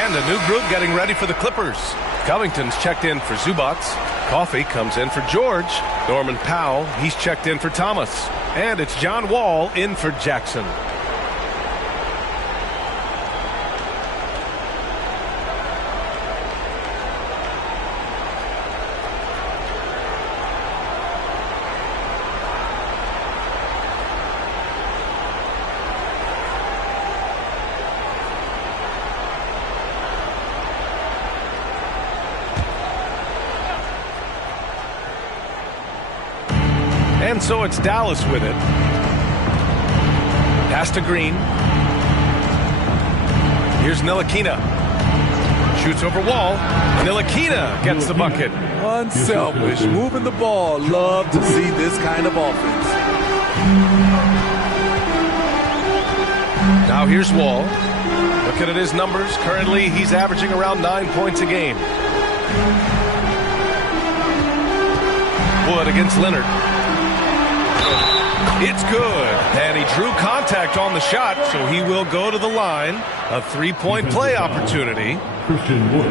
And a new group getting ready for the Clippers. Covington's checked in for Zubats. Coffey comes in for George. Norman Powell, he's checked in for Thomas. And it's John Wall in for Jackson. And so it's Dallas with it. Pass to Green. Here's Ntilikina. Shoots over Wall. Ntilikina gets the bucket. Unselfish, moving the ball. Love to see this kind of offense. Now here's Wall. Looking at his numbers. Currently, he's averaging around 9 points a game. Wood against Leonard. It's good. And he drew contact on the shot, so he will go to the line. A three-point play opportunity. Christian Wood,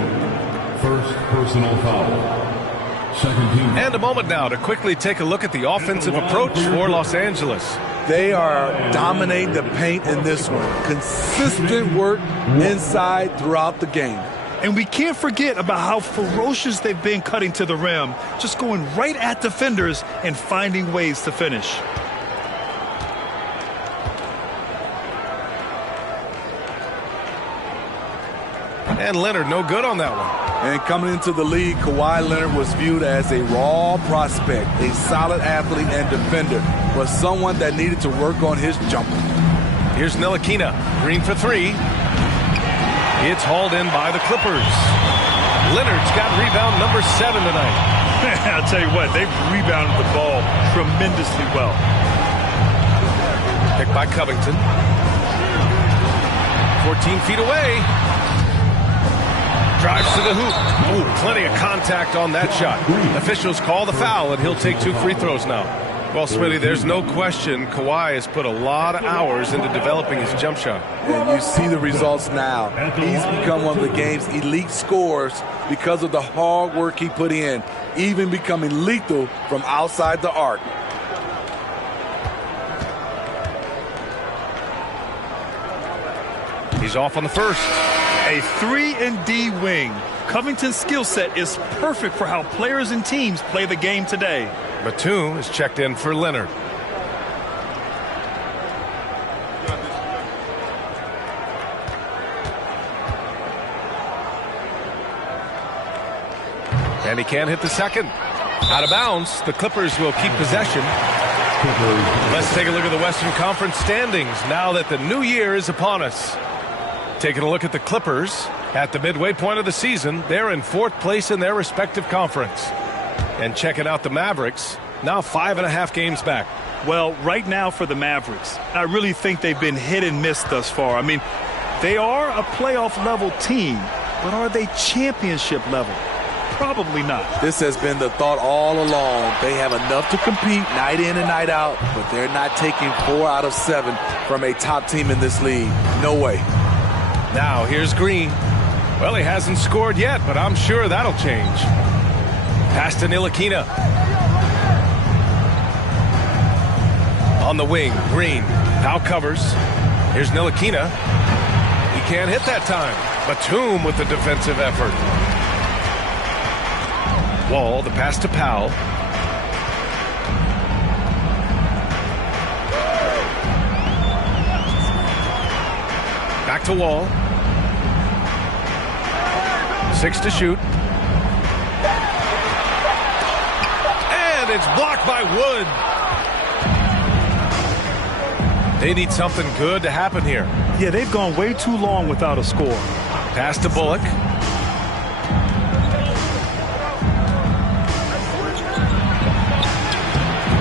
first personal foul. Second team. And a moment now to quickly take a look at the offensive approach for Los Angeles. They are dominating the paint in this one. Consistent work inside throughout the game. And we can't forget about how ferocious they've been cutting to the rim, just going right at defenders and finding ways to finish. And Leonard no good on that one. And coming into the league, Kawhi Leonard was viewed as a raw prospect, a solid athlete and defender, but someone that needed to work on his jumper. Here's Ntilikina. Green for three. It's hauled in by the Clippers. Leonard's got rebound number 7 tonight. I'll tell you what, they've rebounded the ball tremendously well. Picked by Covington. 14 feet away. Drives to the hoop. Ooh, plenty of contact on that shot. Officials call the foul, and he'll take 2 free throws now. Well, Smitty, there's no question Kawhi has put a lot of hours into developing his jump shot. And you see the results now. He's become one of the game's elite scorers because of the hard work he put in, even becoming lethal from outside the arc. He's off on the first. A 3-and-D wing. Covington's skill set is perfect for how players and teams play the game today. Batum is checked in for Leonard. And he can't hit the second. Out of bounds. The Clippers will keep possession. Let's take a look at the Western Conference standings now that the new year is upon us. Taking a look at the Clippers at the midway point of the season. They're in 4th place in their respective conference. And checking out the Mavericks, now 5.5 games back. Well, right now for the Mavericks, I really think they've been hit and miss thus far. I mean, they are a playoff-level team, but are they championship level? Probably not. This has been the thought all along. They have enough to compete night in and night out, but they're not taking 4 out of 7 from a top team in this league. No way. Now here's Green. Well, he hasn't scored yet, but I'm sure that'll change. Pass to Ntilikina. On the wing, Green. Now covers. Here's Ntilikina. He can't hit that time. Batum with the defensive effort. Wall, the pass to Powell. Back to Wall. 6 to shoot. And it's blocked by Wood. They need something good to happen here. Yeah, they've gone way too long without a score. Pass to Bullock.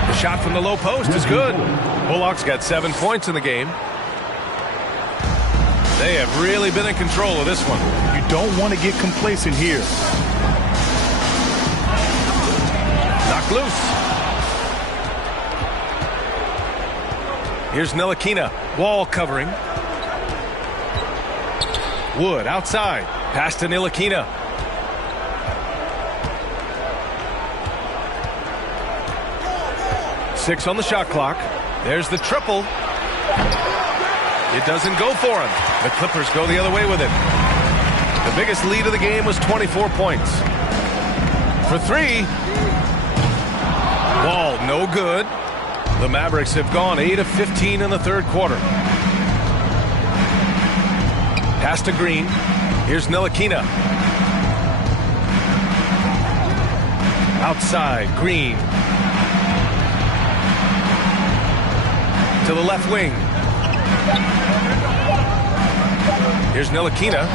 The shot from the low post is good. Bullock's got 7 points in the game. They have really been in control of this one. You don't want to get complacent here. Knocked loose. Here's Ntilikina. Wall covering. Wood outside. Pass to Ntilikina. Six on the shot clock. There's the triple. It doesn't go for him. The Clippers go the other way with it. The biggest lead of the game was 24 points. For three. Wall, no good. The Mavericks have gone 8 of 15 in the third quarter. Pass to Green. Here's Ntilikina. Outside, Green. To the left wing. Here's Ntilikina.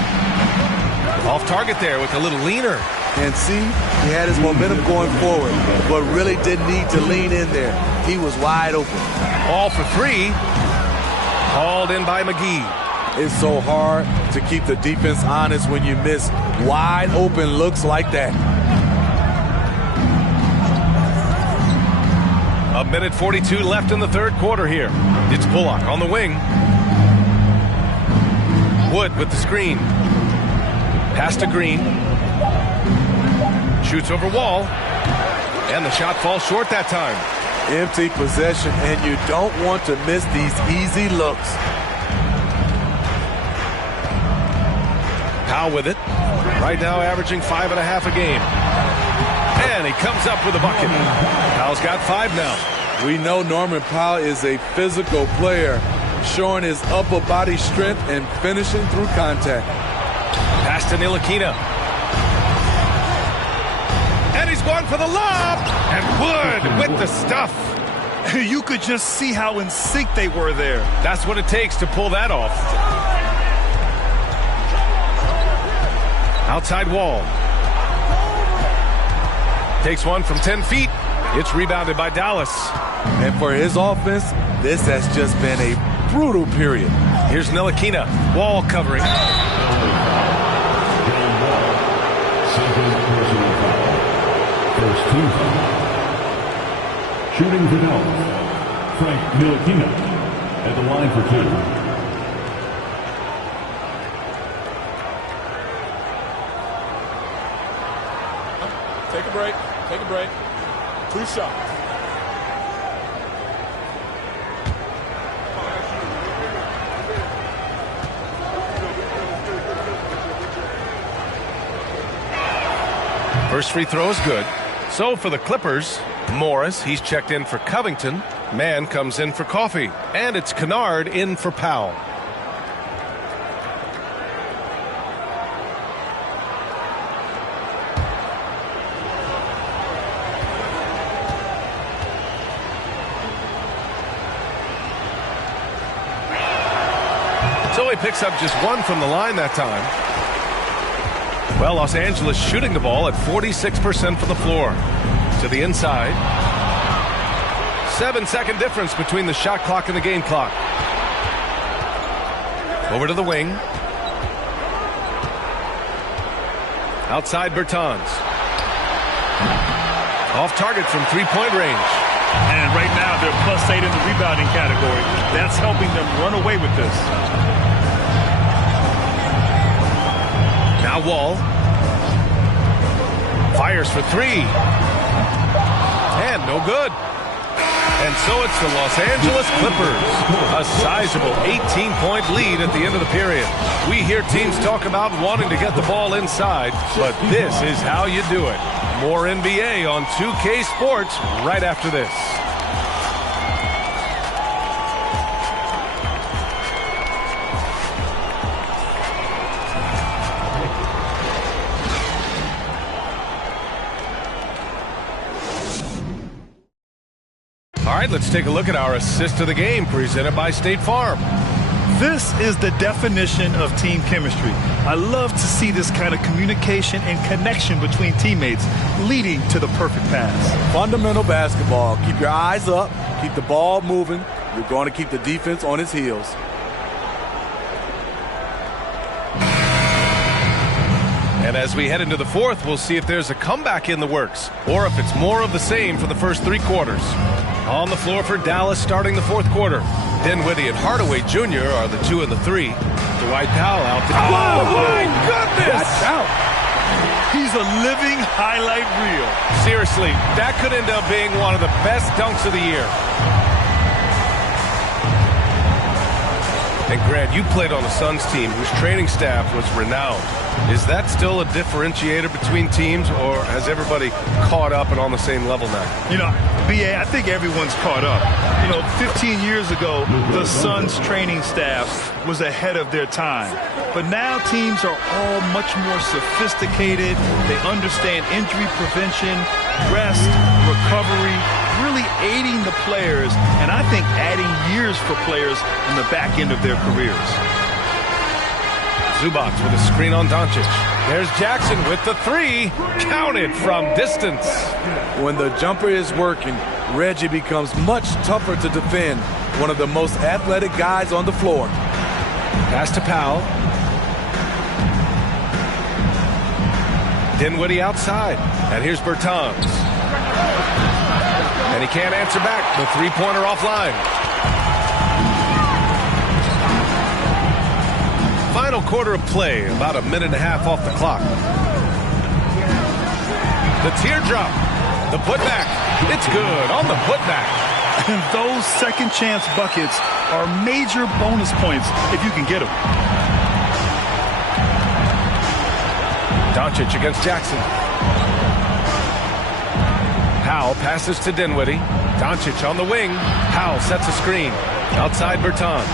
Off target there with a little leaner. And see, he had his momentum going forward, but really didn't need to lean in there. He was wide open. All for three. Hauled in by McGee. It's so hard to keep the defense honest when you miss wide open looks like that. A minute 42 left in the third quarter here. It's Bullock on the wing. Wood with the screen. Pass to Green. Shoots over Wall. And the shot falls short that time. Empty possession, and you don't want to miss these easy looks. Powell with it. Right now averaging 5.5 a game. And he comes up with a bucket. Powell's got 5 now. We know Norman Powell is a physical player, showing his upper body strength and finishing through contact. Pass to Ntilikina. And he's going for the lob. And Wood with the stuff. You could just see how in sync they were there. That's what it takes to pull that off. Outside Wall. Takes one from 10 feet. It's rebounded by Dallas. And for his offense, this has just been a brutal period. Here's Ntilikina. Wall covering. First team. Shooting for Dallas, Frank Ntilikina at the line for 2. Take a break. Take a break. 2 shots. First free throw is good. So for the Clippers, Morris, he's checked in for Covington. Mann comes in for Coffey. And it's Kennard in for Powell. So he picks up just 1 from the line that time. Well, Los Angeles shooting the ball at 46% from the floor. To the inside. 7-second difference between the shot clock and the game clock. Over to the wing. Outside Bertans. Off target from three-point range. And right now they're +8 in the rebounding category. That's helping them run away with this. Now Wall. Fires for 3. And no good. And so it's the Los Angeles Clippers. A sizable 18-point lead at the end of the period. We hear teams talk about wanting to get the ball inside, but this is how you do it. More NBA on 2K Sports right after this. All right, let's take a look at our assist of the game presented by State Farm. This is the definition of team chemistry. I love to see this kind of communication and connection between teammates leading to the perfect pass. Fundamental basketball. Keep your eyes up. Keep the ball moving. You're going to keep the defense on its heels. And as we head into the fourth, we'll see if there's a comeback in the works or if it's more of the same for the first 3 quarters. On the floor for Dallas starting the fourth quarter. Dinwiddie and Hardaway Jr. are the 2 and the 3. The Dwight Powell out there. Oh, my goodness! Watch out. He's a living highlight reel. Seriously, that could end up being one of the best dunks of the year. And Grant, you played on the Suns team whose training staff was renowned. Is that still a differentiator between teams, or has everybody caught up and on the same level now? You know, BA, I think everyone's caught up. You know, 15 years ago, the Suns training staff was ahead of their time. But now teams are all much more sophisticated. They understand injury prevention, rest, recovery, really aiding the players, and I think adding years for players in the back end of their careers. Zubac with a screen on Doncic. There's Jackson with the three. Counted from distance. When the jumper is working, Reggie becomes much tougher to defend. One of the most athletic guys on the floor. Pass to Powell. Dinwiddie outside. And here's Bertans. And he can't answer back. The three-pointer offline. Final quarter of play, about a minute and a half off the clock. The teardrop, the putback, it's good on the putback. And those second chance buckets are major bonus points if you can get them. Doncic against Jackson. Powell passes to Dinwiddie. Doncic on the wing. Powell sets a screen. Outside Bertans.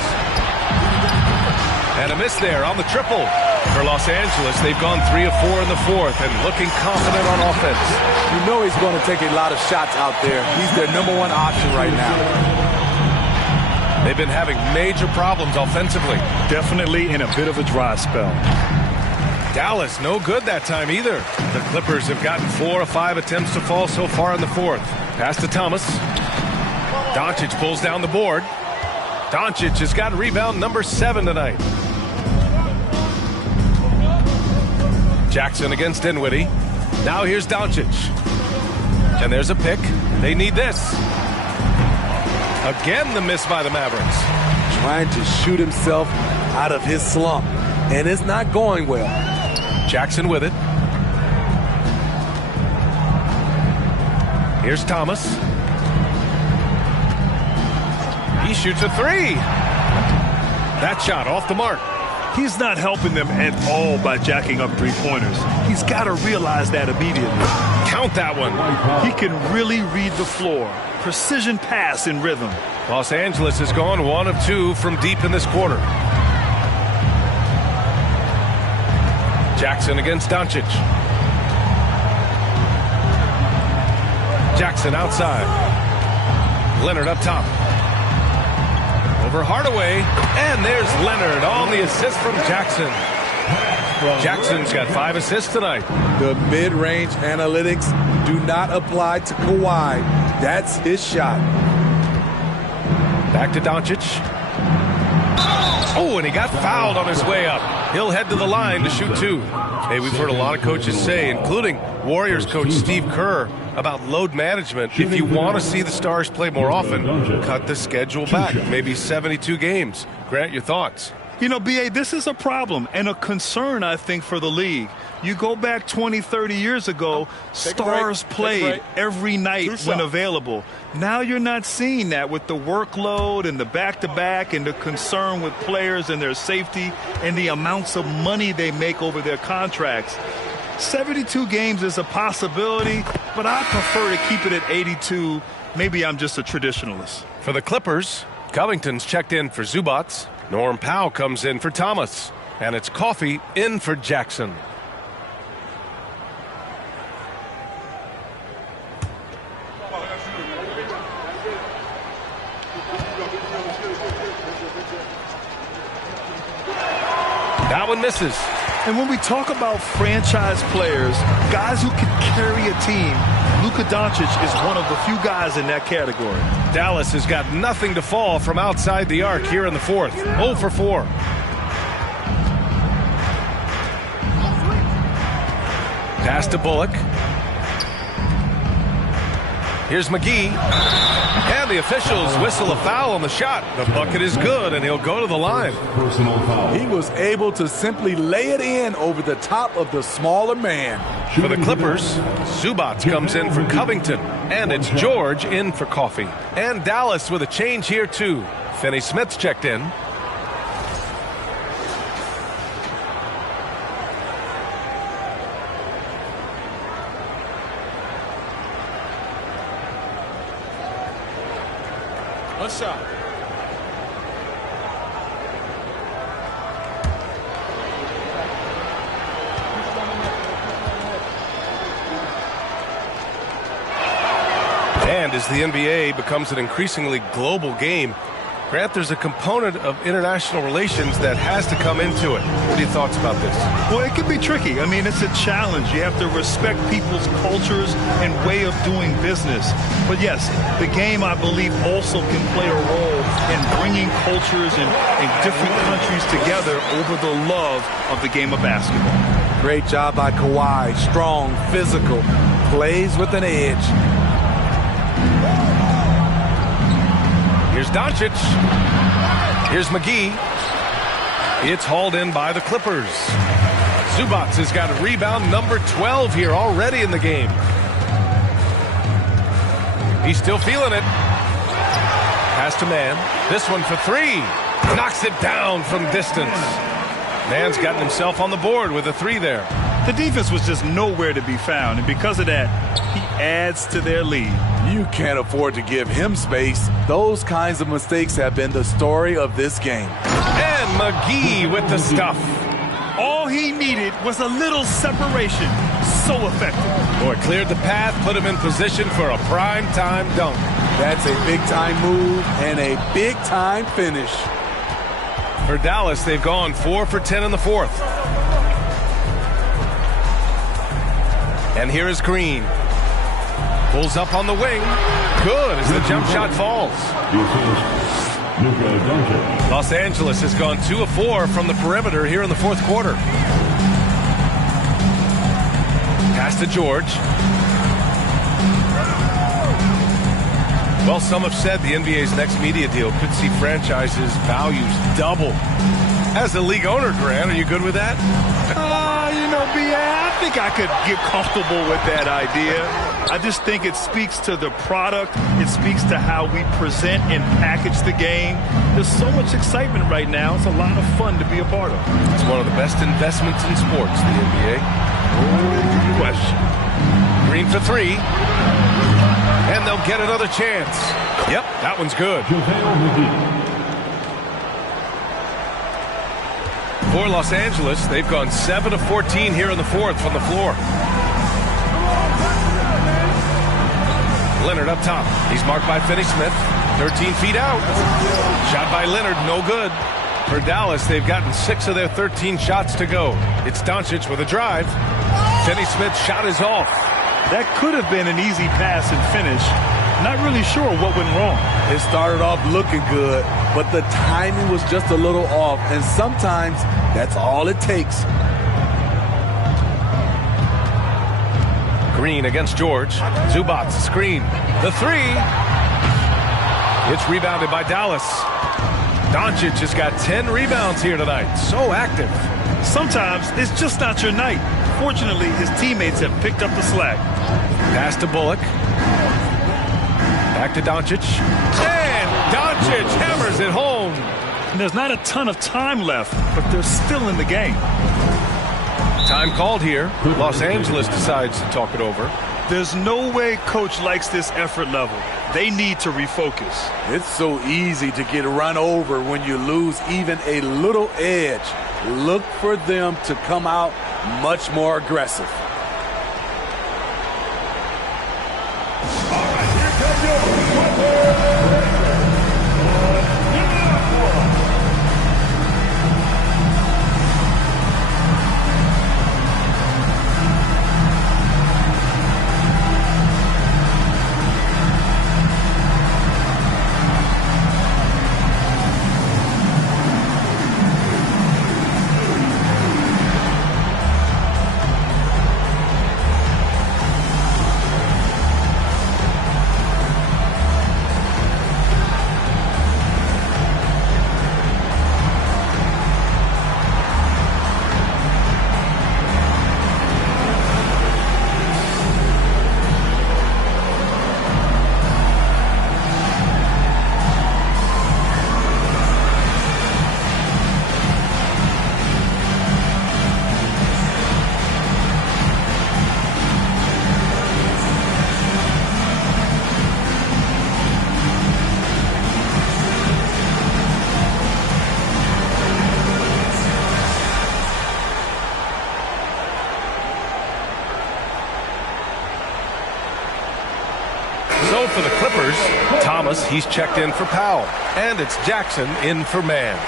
And a miss there on the triple. For Los Angeles, they've gone 3 of 4 in the fourth and looking confident on offense. You know he's going to take a lot of shots out there. He's their number one option right now. They've been having major problems offensively. Definitely in a bit of a dry spell. Dallas, no good that time either. The Clippers have gotten 4 of 5 attempts to fall so far in the fourth. Pass to Thomas. Doncic pulls down the board. Doncic has got rebound number 7 tonight. Jackson against Dinwiddie. Now here's Doncic. And there's a pick. They need this. Again, the miss by the Mavericks. Trying to shoot himself out of his slump. And it's not going well. Jackson with it. Here's Thomas. He shoots a three. That shot off the mark. He's not helping them at all by jacking up three-pointers. He's got to realize that immediately. Count that one. He can really read the floor. Precision pass in rhythm. Los Angeles has gone 1 of 2 from deep in this quarter. Jackson against Doncic. Jackson outside. Leonard up top. Over Hardaway, and there's Leonard on the assist from Jackson. Jackson's got 5 assists tonight. The mid-range analytics do not apply to Kawhi. That's his shot. Back to Doncic. Oh, and he got fouled on his way up. He'll head to the line to shoot 2. Hey, we've heard a lot of coaches say, including Warriors coach Steve Kerr, about load management. If you want to see the Stars play more often, cut the schedule back, maybe 72 games. Grant, your thoughts? You know, BA, this is a problem and a concern, I think, for the league. You go back 20, 30 years ago, Stars played every night when available. Now you're not seeing that with the workload and the back-to-back and the concern with players and their safety and the amounts of money they make over their contracts. 72 games is a possibility, but I prefer to keep it at 82. Maybe I'm just a traditionalist. For the Clippers, Covington's checked in for Zubac. Norm Powell comes in for Thomas. And it's Coffey in for Jackson. That one misses. And when we talk about franchise players, guys who can carry a team, Luka Doncic is one of the few guys in that category. Dallas has got nothing to fall from outside the arc here in the fourth. 0 for 4. Pass to Bullock. Here's McGee. And the officials whistle a foul on the shot. The bucket is good, and he'll go to the line. Personal foul. He was able to simply lay it in over the top of the smaller man. For the Clippers, Zubac comes in for Covington. And it's George in for Coffee. And Dallas with a change here, too. Finney Smith's checked in. One shot. And as the NBA becomes an increasingly global game, Grant, there's a component of international relations that has to come into it. What are your thoughts about this? Well, it can be tricky. I mean, it's a challenge. You have to respect people's cultures and way of doing business. But yes, the game, I believe, also can play a role in bringing cultures in different countries together over the love of the game of basketball. Great job by Kawhi. Strong, physical, plays with an edge. Here's Doncic. Here's McGee. It's hauled in by the Clippers. Zubac has got a rebound number 12 here already in the game. He's still feeling it. Pass to Mann. This one for three. Knocks it down from distance. Mann's gotten himself on the board with a three there. The defense was just nowhere to be found, and because of that, he adds to their lead. You can't afford to give him space. Those kinds of mistakes have been the story of this game. And McGee with the stuff. All he needed was a little separation. So effective. Boy, cleared the path, put him in position for a prime-time dunk. That's a big-time move and a big-time finish. For Dallas, they've gone 4 for 10 in the fourth. And here is Green. Pulls up on the wing. Good as the jump shot falls. Los Angeles has gone 2 of 4 from the perimeter here in the fourth quarter. Pass to George. Well, some have said the NBA's next media deal could see franchises' values double. As a league owner, Grant, are you good with that? I think I could get comfortable with that idea. I just think it speaks to the product. It speaks to how we present and package the game. There's so much excitement right now. It's a lot of fun to be a part of. It's one of the best investments in sports, the NBA. No question. Green for three. And they'll get another chance. Yep, that one's good. For Los Angeles, they've gone 7 of 14 here in the fourth from the floor. Leonard up top. He's marked by Finney Smith. 13 feet out. Shot by Leonard, no good. For Dallas, they've gotten 6 of their 13 shots to go. It's Doncic with a drive. Finney Smith's shot is off. That could have been an easy pass and finish. Not really sure what went wrong. It started off looking good, but the timing was just a little off, and sometimes that's all it takes. Green against George. Zubac screen. The three. It's rebounded by Dallas. Doncic has got 10 rebounds here tonight. So active. Sometimes it's just not your night. Fortunately, his teammates have picked up the slack. Pass to Bullock. Back to Doncic. And Doncic hammers it home. And there's not a ton of time left, but they're still in the game. Time called here. Los Angeles decides to talk it over. There's no way coach likes this effort level. They need to refocus. It's so easy to get run over when you lose even a little edge. Look for them to come out much more aggressive. So for the Clippers, Thomas, he's checked in for Powell. And it's Jackson in for man.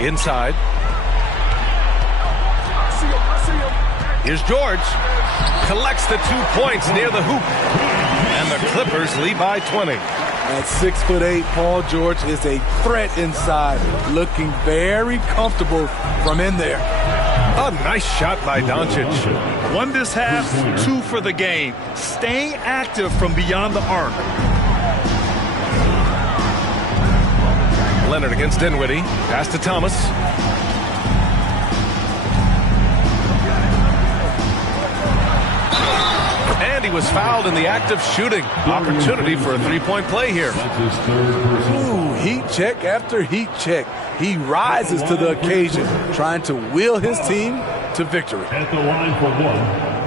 Inside. Here's George. Collects the 2 points near the hoop. And the Clippers lead by 20. At 6'8", Paul George is a threat inside, looking very comfortable from in there. A nice shot by Doncic. 1 this half, 2 for the game. Staying active from beyond the arc. Leonard against Dinwiddie. Pass to Thomas. And he was fouled in the act of shooting. Opportunity for a three-point play here. Ooh, heat check after heat check. He rises to the occasion, trying to will his team to victory. At the line for 1.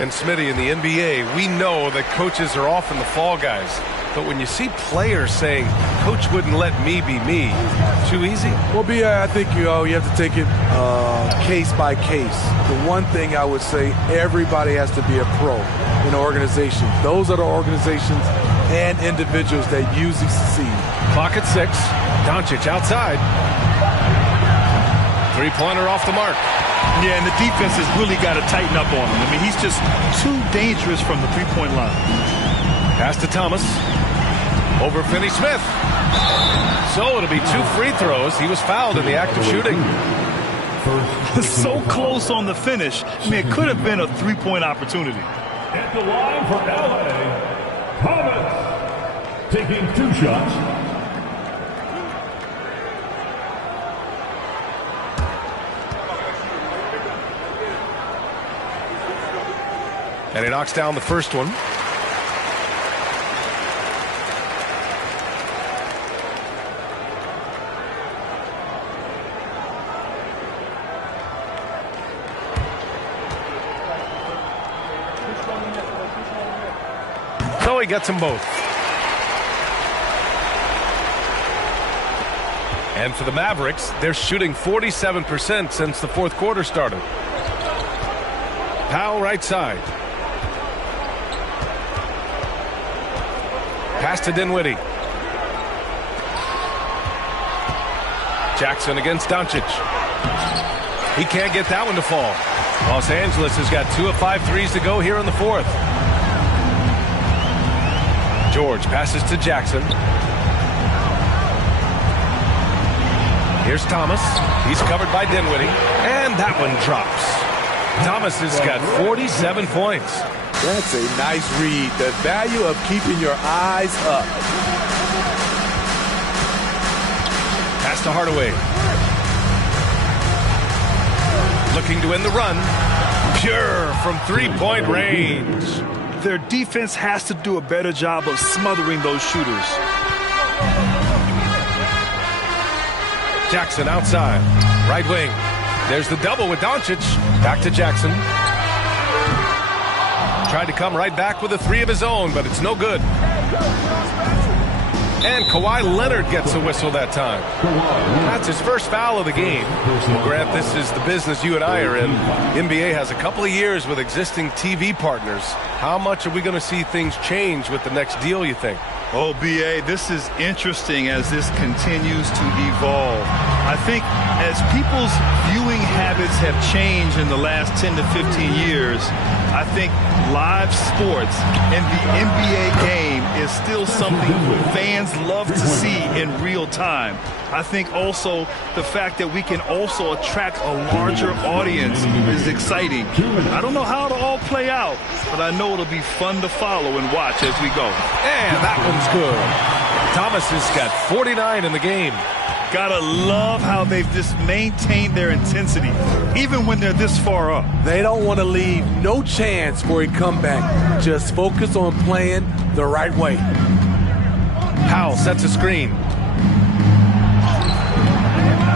And Smitty, in the NBA, we know that coaches are often the fall guys. But when you see players saying, "Coach wouldn't let me be me," too easy? Well, I think you have to take it case by case. The one thing I would say, everybody has to be a pro in an organization. Those are the organizations and individuals that usually succeed. Clock at 6. Doncic outside. Three-pointer off the mark. Yeah, and the defense has really got to tighten up on him. I mean, he's just too dangerous from the three-point line. Pass to Thomas. Over Finney-Smith. So it'll be 2 free throws. He was fouled in the act of shooting. So close on the finish. I mean, it could have been a three-point opportunity. At the line for LA, Thomas taking 2 shots. And he knocks down the first one. So he gets them both. And for the Mavericks, they're shooting 47% since the fourth quarter started. Powell right side. Pass to Dinwiddie. Jackson against Doncic. He can't get that one to fall. Los Angeles has got 2 of 5 threes to go here in the fourth. George passes to Jackson. Here's Thomas. He's covered by Dinwiddie. And that one drops. Thomas has got 47 points. That's a nice read. The value of keeping your eyes up. Pass to Hardaway. Looking to end the run. Pure from three-point range. Their defense has to do a better job of smothering those shooters. Jackson outside. Right wing. There's the double with Doncic. Back to Jackson. Tried to come right back with a 3 of his own, but it's no good. And Kawhi Leonard gets a whistle that time. That's his first foul of the game. Well, Grant, this is the business you and I are in. NBA has a couple of years with existing TV partners. How much are we going to see things change with the next deal, you think? Oh, B.A., this is interesting as this continues to evolve. I think as people's viewing habits have changed in the last 10 to 15 years, I think live sports and the NBA game is still something fans love to see in real time. I think also the fact that we can also attract a larger audience is exciting. I don't know how it'll all play out, but I know it'll be fun to follow and watch as we go. And that one's good. Thomas has got 49 in the game. Gotta love how they've just maintained their intensity, even when they're this far up. They don't want to leave no chance for a comeback. Just focus on playing the right way. Powell sets a screen.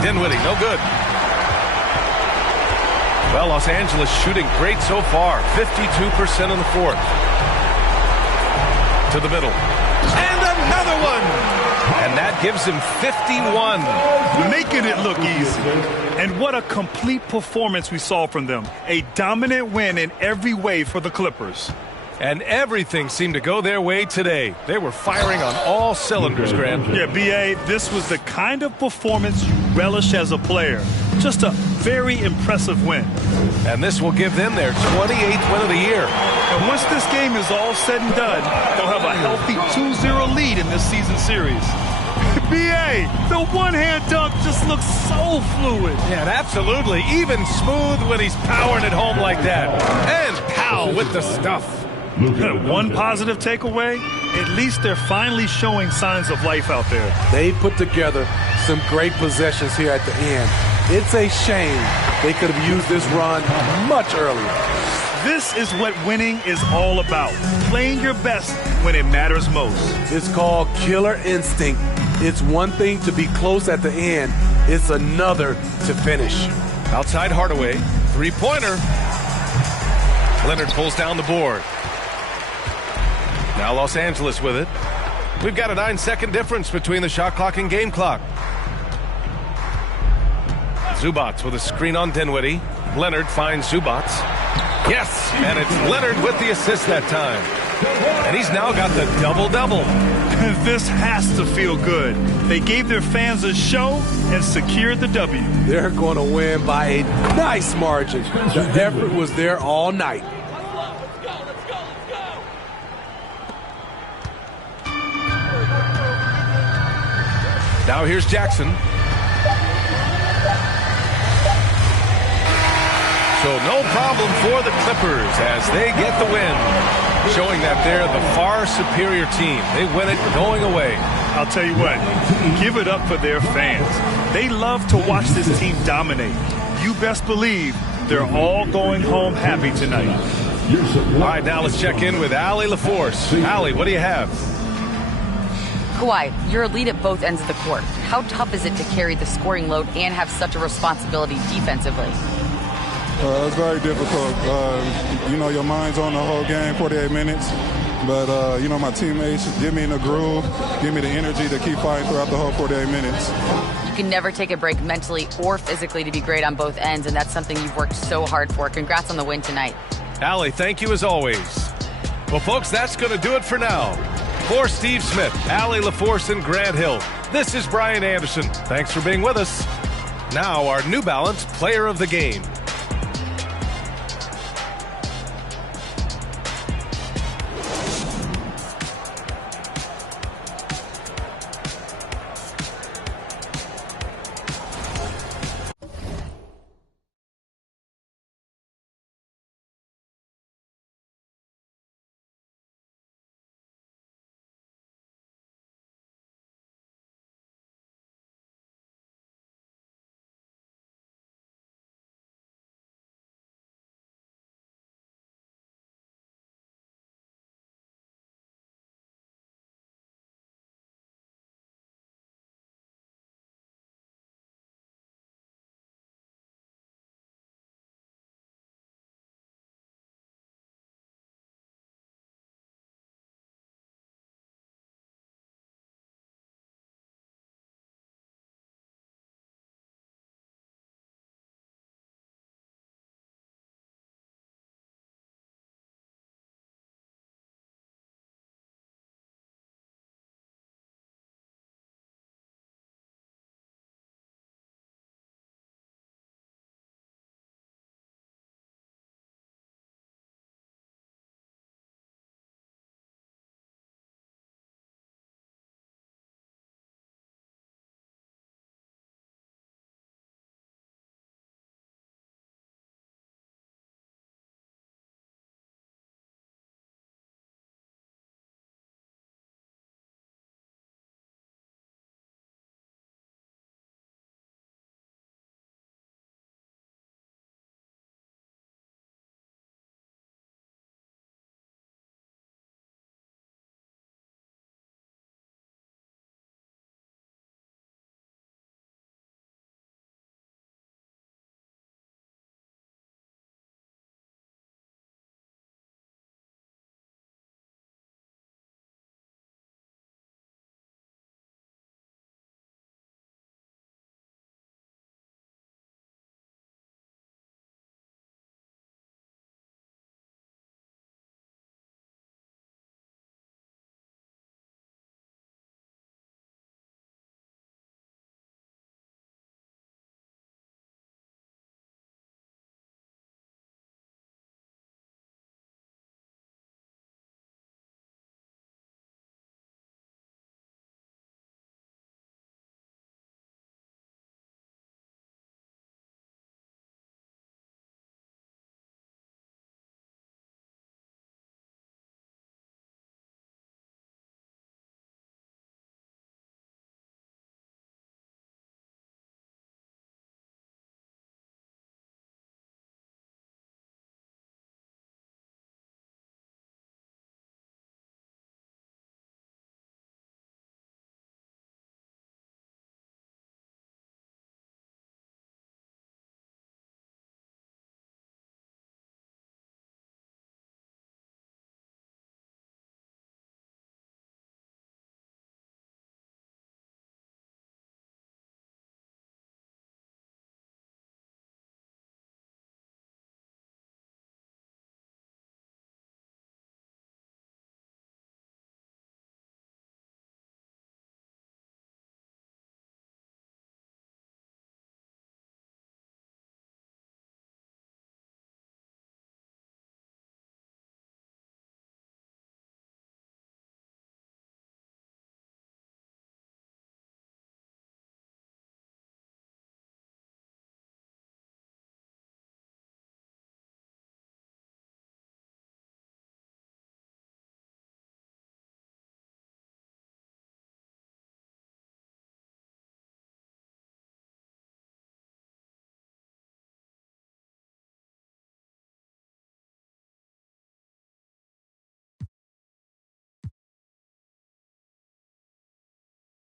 Dinwiddie, no good. Well, Los Angeles shooting great so far. 52% in the fourth. To the middle. And another one! And that gives him 51. Making it look easy. And what a complete performance we saw from them. A dominant win in every way for the Clippers. And everything seemed to go their way today. They were firing on all cylinders, Grant. Yeah, B.A., this was the kind of performance you relish as a player. Just a very impressive win. And this will give them their 28th win of the year. And once this game is all said and done, they'll have a healthy 2-0 lead in this season series. B.A., the one-hand dunk just looks so fluid. Yeah, absolutely. Even smooth when he's powering it home like that. And Powell with the stuff. One positive takeaway, at least they're finally showing signs of life out there. They put together some great possessions here at the end. It's a shame they could have used this run much earlier. This is what winning is all about, playing your best when it matters most. It's called killer instinct. It's one thing to be close at the end. It's another to finish. Outside Hardaway, three-pointer. Leonard pulls down the board. Now Los Angeles with it. We've got a 9-second difference between the shot clock and game clock. Zubats with a screen on Dinwiddie. Leonard finds Zubats. Yes, and it's Leonard with the assist that time. And he's now got the double-double. This has to feel good. They gave their fans a show and secured the W. They're going to win by a nice margin. The effort was there all night. Now here's Jackson. So no problem for the Clippers as they get the win, showing that they're the far superior team. They win it going away. I'll tell you what, give it up for their fans. They love to watch this team dominate. You best believe they're all going home happy tonight. All right, now let's check in with Allie LaForce. Allie, what do you have? Kawhi, you're a lead at both ends of the court. How tough is it to carry the scoring load and have such a responsibility defensively? It's very difficult. Your mind's on the whole game, 48 minutes. But, my teammates get me in the groove, give me the energy to keep fighting throughout the whole 48 minutes. You can never take a break mentally or physically to be great on both ends, and that's something you've worked so hard for. Congrats on the win tonight. Allie, thank you as always. Well, folks, that's going to do it for now. For Steve Smith, Allie LaForce, and Grant Hill, this is Brian Anderson. Thanks for being with us. Now, our New Balance Player of the Game.